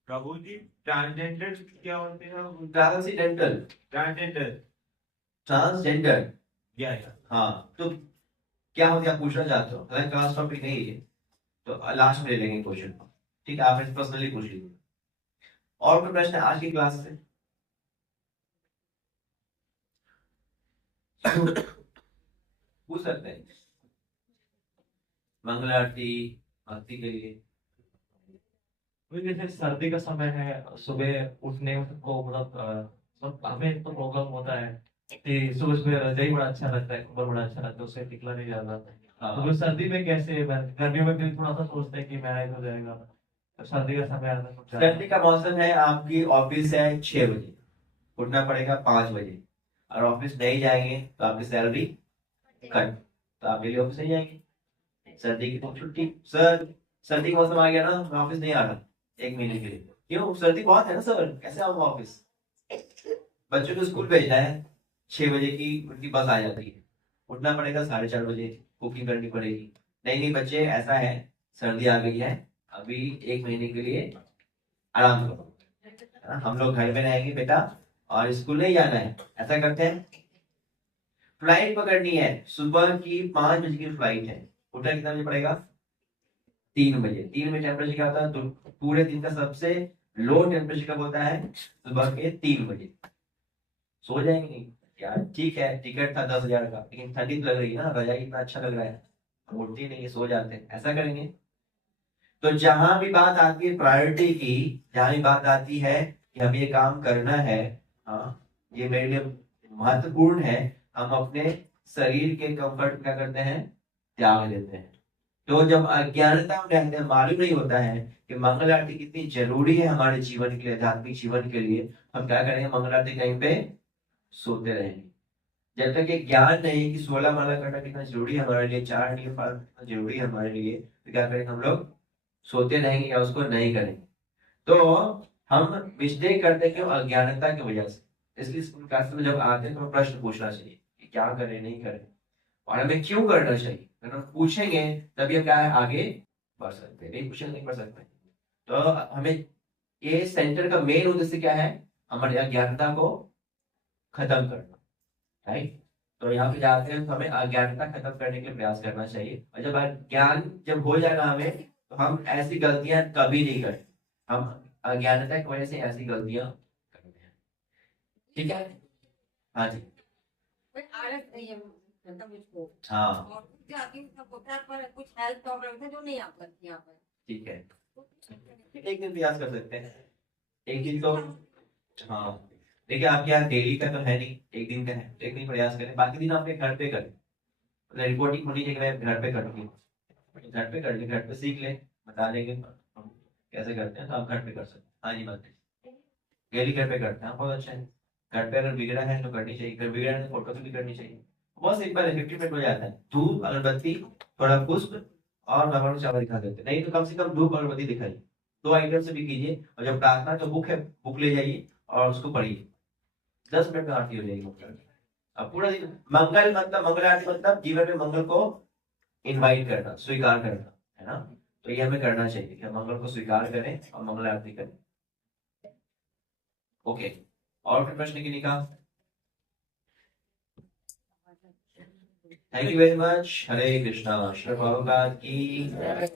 प्रभु जी ट्रांसजेंडर क्या होते हैं? ट्रांसजेंडर, ट्रांसजेंडर ट्रांसजेंडर, क्या? हाँ तो क्या हो गया, पूछना चाहते हो, अगर क्लास टॉपिक नहीं है तो लास्ट में ले लेंगे क्वेश्चन को, ठीक है, आप पर्सनली पूछ लीजिए। और कोई प्रश्न है आज की क्लास से? पूछ सकते हैं। मंगल आरती भक्ति के लिए जैसे सर्दी का समय है, सुबह उठने को मतलब हमें तो प्रॉब्लम होता है कि सुबह सुबह रजाई बड़ा अच्छा लगता है, कम्बल बड़ा अच्छा लगता है, उससे निकला नहीं जाता। तो फिर सर्दी में कैसे, गर्मियों में फिर थोड़ा सा सोचते हैं कि मैनेज हो जाएगा, तो सर्दी का समय आता है। सर्दी का मौसम है, आपकी ऑफिस है 6 बजे, उठना पड़ेगा 5 बजे, और ऑफिस नहीं जाएंगे तो आपकी सैलरी कट, तो आप डेली ऑफिस नहीं जाएंगे। सर्दी की तो छुट्टी, सर सर्दी का मौसम आ गया ना, मैं ऑफिस नहीं आ रहा 1 महीने के लिए। क्यों, सर्दी बहुत है ना सर, कैसे आऊंगा ऑफिस? बच्चों को स्कूल भेजना है, 6 बजे की उनकी बस आ जाती है, उठना पड़ेगा 4:30 बजे, कुकिंग करनी पड़ेगी। नहीं नहीं बच्चे, ऐसा है, सर्दी आ गई है, अभी 1 महीने के लिए आराम करो, है ना? हम लोग घर में रहेंगे बेटा, और स्कूल नहीं जाना है। ऐसा करते हैं, फ्लाइट पकड़नी है, सुबह की 5 बजे की फ्लाइट है, उठना कितना बजे पड़ेगा, 3 बजे। 3 बजे टेम्परेचर क्या होता है, तो पूरे दिन का सबसे लो टेम्परेचर कब होता है, सुबह के 3 बजे। सो जाएंगे नहीं यार, ठीक है टिकट था 10,000 का, लेकिन ठंडी तो लग रही है ना, रजाई इतना अच्छा लग रहा है, हम उठती नहीं है, सो जाते हैं, ऐसा करेंगे। तो जहां भी बात आती है प्रायोरिटी की, जहां भी बात आती है कि हमें ये काम करना है, हाँ ये मेरे लिए महत्वपूर्ण है, हम अपने शरीर के कंफर्ट क्या करते हैं, त्याग देते हैं। तो जब अज्ञानता में रहते हैं, मालूम नहीं होता है कि मंगल आरती कितनी जरूरी है हमारे जीवन के लिए, आध्यात्मिक जीवन के लिए, हम क्या करेंगे, मंगल आरती टाइम पे सोते रहेंगे। जब तक ये ज्ञान नहीं कि 16 माला करना कितना जरूरी है हमारे लिए, 4 नियम पालन कितना जरूरी है हमारे लिए, तो क्या करेंगे हम लोग, सोते रहेंगे या उसको नहीं करेंगे। तो हम मिस्टेक करते हैं क्यों, अज्ञानता की वजह से। इसलिए स्कूल क्लास में जब आते हैं तो प्रश्न पूछना चाहिए कि क्या करें नहीं करें, और हमें क्यों करना चाहिए। अगर हम पूछेंगे तभी हम क्या है आगे बढ़ सकते हैं, नहीं पूछेंगे नहीं बढ़ सकते। तो हमें ये सेंटर का मेन उद्देश्य क्या है, हमारी अज्ञानता को खत्म करना, राइट। तो यहाँ पे जाते हैं तो हमें अज्ञानता खत्म करने के प्रयास करना चाहिए, और जब ज्ञान जब हो जाएगा हमें, तो हम ऐसी गलतियां कभी नहीं करें। हम अज्ञानता की वजह से ऐसी गलतियां करते हैं, ठीक है। हाँ जी, कोई आलस नहीं है मतलब मुझको। हाँ और कुछ जाती हूँ सब होता है, पर कुछ हेल्थ प्रॉब्लम है जो नहीं आ सकती यहाँ पर। ठीक है, एक दिन प्रयास कर सकते हैं, एक दिन तो, हाँ देखिए आपके यहाँ डेली का तो है नहीं, एक दिन का है, एक दिन प्रयास करें, बाकी दिन आपके घर पे करें। रिपोर्टिंग होनी चाहिए, मैं घर पे करूँगी, घर पे कर ले, घर पे सीख ले, बता देंगे हम कैसे करते हैं, तो आप घर पे कर सकते हैं। हाँ जी बात, डेली घर पे करते हैं, बहुत अच्छा है। घर पे अगर बिगड़ा है तो करनी चाहिए, अगर बिगड़ा है तो फोटो भी करनी चाहिए, बहुत सिंपल है, 50 मिनट हो जाता है। धूप अगरबत्ती थोड़ा पुष्प और भगवान को चावल दिखा देते हैं, नहीं तो कम से कम धूप अगरबत्ती दिखाइए, 2 आइटम से भी कीजिए। और जब प्रार्थना तो बुक है, बुक ले जाइए और उसको पढ़िए, 10 मिनट में आरती हो जाएगी। अब पूरा दिन मंगल मतलब, मंगल आरती मतलब जीवन में मंगल को इनवाइट करना, स्वीकार करना, है ना। तो ये हमें करना चाहिए कि हम मंगल को स्वीकार करें और मंगल आरती करें। ओके, और कोई प्रश्न की निकाह? Thank you very much. हरे कृष्णा, श्री प्रभुपाद की जय।